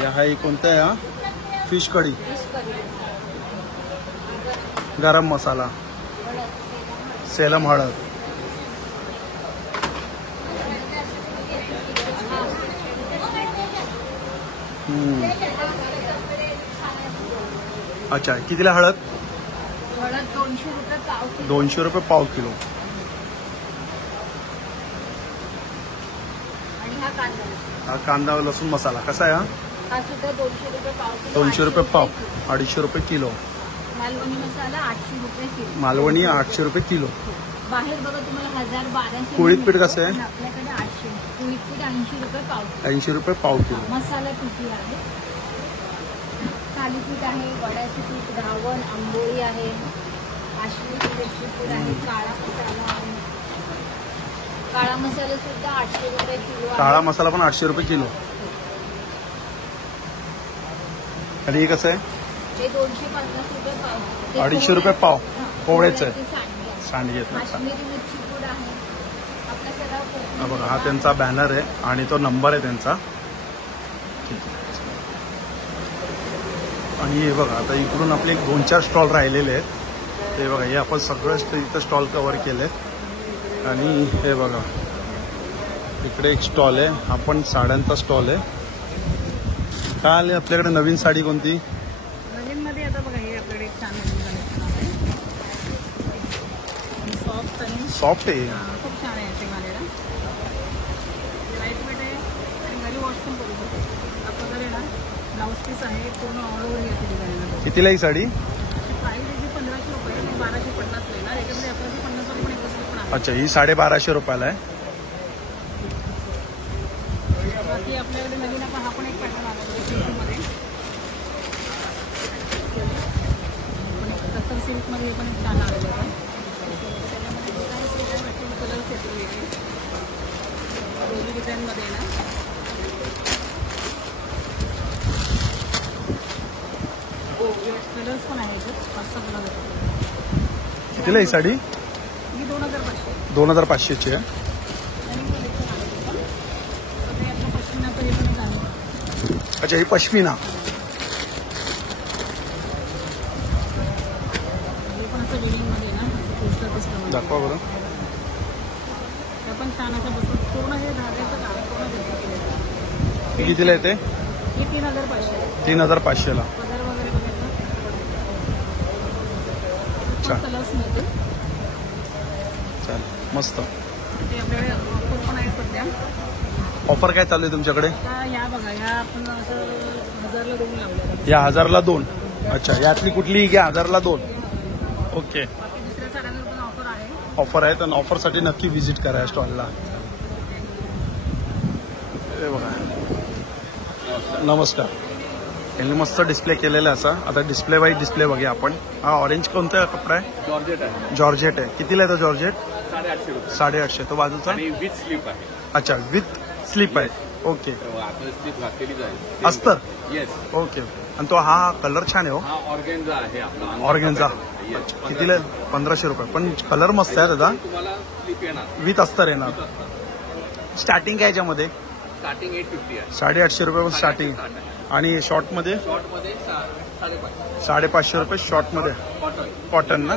हा कोणता आहे, हा फिश कढी, गरम मसाला, सेलम हळद. अच्छा, कितीला हळद? 200 रुपये पाव किलो. हा कांदा लसूण मसाला कसा आहे? हा सुद्धा 200 रुपये पाव किलो. 200 रुपये पाव, 250 रुपये किलो. मालवणी मसाला 800 रुपये किलो. मालवणी 800 रुपये किलो. बाहेर बघा तुम्हाला 1000-1200. कुळीत पीठ कसं आहे? आपल्याकडे 800. कुळीत पीठ 80 रुपये पाव. 80 रुपये पाव किलो. मसाला पिठी आहे, थालीपीठ आहे, वड्याचे पीठ, घावण, आंबोळी आहे, काश्मीरी मिरची पूड आहे, काळा मसाला आहे. काळा मसाला सुद्धा 800 रुपये किलो आहे. काळा मसाला पण 800 रुपये किलो. आणि हे कसं आहे? हे 250 रुपये पाव. 250 रुपये पाव. कोवळ्याचं आहे. सांडगे काश्मीरी मिरची पूड आहे. आपल्या सगळ्या हा बघा, हा त्यांचा बॅनर आहे आणि तो नंबर आहे त्यांचा. आणि हे बघा, आता इकडून आपले 2-4 स्टॉल राहिलेले आहेत. ते बघा, हे आपण सगळं इथं स्टॉल कव्हर केले. आणि हे बघा, इकडे एक स्टॉल आहे, हा पण साड्यांचा स्टॉल आहे. काय आले आपल्याकडे नवीन साडी कोणती? नवीन मध्ये आता बघा, हे आपल्याकडे एक छान नवीन कलेक्शन आहे. सॉफ्ट आणि सॉफ्ट आहे. खूप छान आहे याची घालायला. लाईट वेट आहे आणि घरी वॉश पण करू शकतो. आपल्याकडे आहे ना ब्लाऊज पीस आहे, पूर्ण ऑल ओव्हर याची डिझाईन. कितीला ही साडी? प्राईस याची 1500 रुपये, 1250 येणार. याच्यामध्ये आपल्याला 50 वाली पण एक वस्तू पण आहे. अच्छा, ही 1250 रुपयाला आहे. बाकी आपल्याकडे नवीन आपण हा पण एक पॅटर्न आला सिल्कमध्ये. तसं सिल्कमध्ये पण एक छान आलेलं आहे. त्याच्यामध्ये डिझाईन्स वेगळे मॅचिंग कलर्स येतो वेगळे. वेगळी डिझाईनमध्ये ना कलर्स पण आहे. 5-6 कलर येतो. कितीला ही साडी? ही 2500. 2500ची आहे. नवीन कलेक्शन आहे पण. ते आपलं पश्चिमाचं हे पण एक आहे. अच्छा, ही पश्मिना. हे पण असं रिडिंगमध्ये ना पोस्टर दिसतं. दाखवा बरं. ते पण छान असं बसून पूर्ण हे धाग्याचं काम पूर्ण घेतलं केलेलं आहे. ही कितीला येते? हे 3500. 3500ला. पदर वगैरे बघायचं. अच्छा, कलर्स मिळतील. चालेल, मस्त. ते आपल्याकडे ऑफर पण आहे सध्या. ऑफर काय चालू आहे तुमच्याकडे? आता या बघा, ह्या आपण असं 1000ला 2 लावल्या. या 1000ला 2. अच्छा, यातली कुठलीही घ्या 1000ला 2. ओके. बाकी दुसऱ्या साड्यांवर पण ऑफर आहे. ऑफर आहेत आणि ऑफरसाठी नक्की व्हिजिट करा या स्टॉलला. हे बघा, नमस्कार. यांनी मस्त डिस्प्ले केलेला असा. आता डिस्प्ले बाय डिस्प्ले बघूया आपण. हा ऑरेंज कोणता कपडा आहे? जॉर्जेट आहे, जॉर्जेट आहे. कितीला आहे तो जॉर्जेट? 850 रुपये 850. तो बाजूचा? आणि विथ स्लीप आहे. अच्छा, विथ स्लीप आहे. ओके. आता स्लीप घातलेलीच आहे. अस्तर? येस. ओके. आणि तो हा कलर छान आहे हो. हा ऑर्गेन्झा आहे आपला. ऑर्गेन्झा. Yes. कितीला आहे? 1500 रुपये. पण कलर मस्त आहे दादा. तुम्हाला स्लीप येणार. विथ अस्तर येणार. स्टार्टिंग काय याच्यामध्ये? स्टार्टिंग 850 आहे. 850 रुपये स्टार्टिंग. आणि शॉर्टमध्ये? शॉर्टमध्ये 550. 550 रुपये शॉर्टमध्ये. कॉटन. कॉटन ना?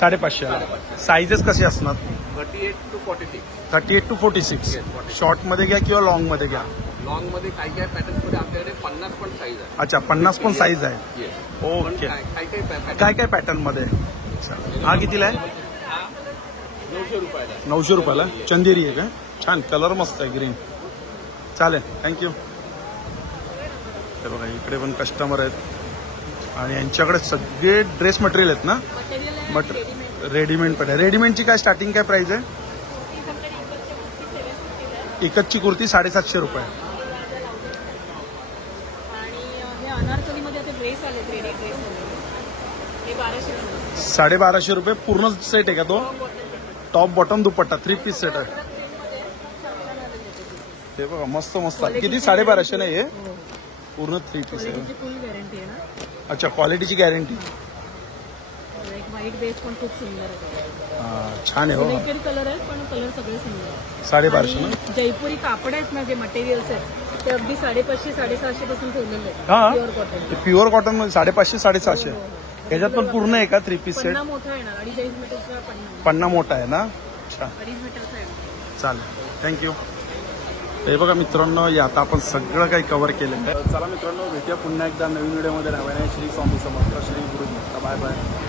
550. साईजेस कसे असणार? 38 to 46. 38 to 46. शॉर्टमध्ये घ्या किंवा लॉंगमध्ये घ्या? लॉंग मध्ये काही काही पॅटर्न मध्ये आपल्याकडे 50 पण साईज आहे. अच्छा, 50 पण साईज आहे. येस. ओके. काही काय पॅटर्न मध्ये? हा कितीला आहे? 900 रुपयाला. 900 रुपयाला. चंदेरी आहे का? छान, कलर मस्त आहे, ग्रीन. चालेल, थँक्यू. हे बघा, इकडे पण कस्टमर आहेत आणि यांच्याकडे सगळे ड्रेस मटेरियल आहेत ना? रेडीमेड पण आहे. रेडीमेडची काय स्टार्टिंग काय प्राइस आहे? इकतची कुर्ती 750 रुपये. आणि हे अनारकलीमध्ये आता ड्रेस आले, 3D ड्रेस आले, हे 1200 रुपये. 1250 रुपये. पूर्ण सेट आहे का तो? टॉप बॉटम दुपट्टा 3 पीस सेट आहे. हे बघा, मस्त मस्त. किती? 1250 नाही हे? पूर्ण 3 पीस आहे. फुल गॅरंटी आहे ना. अच्छा, क्वालिटीची गॅरंटी. एक व्हाईट बेस पण खूप सुंदर आहे. छान आहे हो. सिलेक्टेड कलर आहेत पण कलर सगळे सुंदर आहेत. 1250 ना? आणि जयपुरी कापड आहेत ना, जे मटेरियल्स आहेत ते अगदी 550, 750 पासून ठेवलेले आहेत. हा, प्युअर कॉटन. प्युअर कॉटन मध्ये 550, 750. याच्यात पण पूर्ण आहे का 3 पीस सेट? पन्ना मोठा येणार, 2.5 मीटरचा पन्ना मोठा आहे ना? अच्छा, 2.5 मीटरचा येणार. चालेल, थँक्यू. हे बघा मित्रांनो, या आता आपण सगळं काही कव्हर केलं आहे. चला मित्रांनो, भेटूया पुन्हा एकदा नवीन व्हिडिओमध्ये. नव्याने श्री स्वामी समर्थ, श्री गुरु. Bye bye.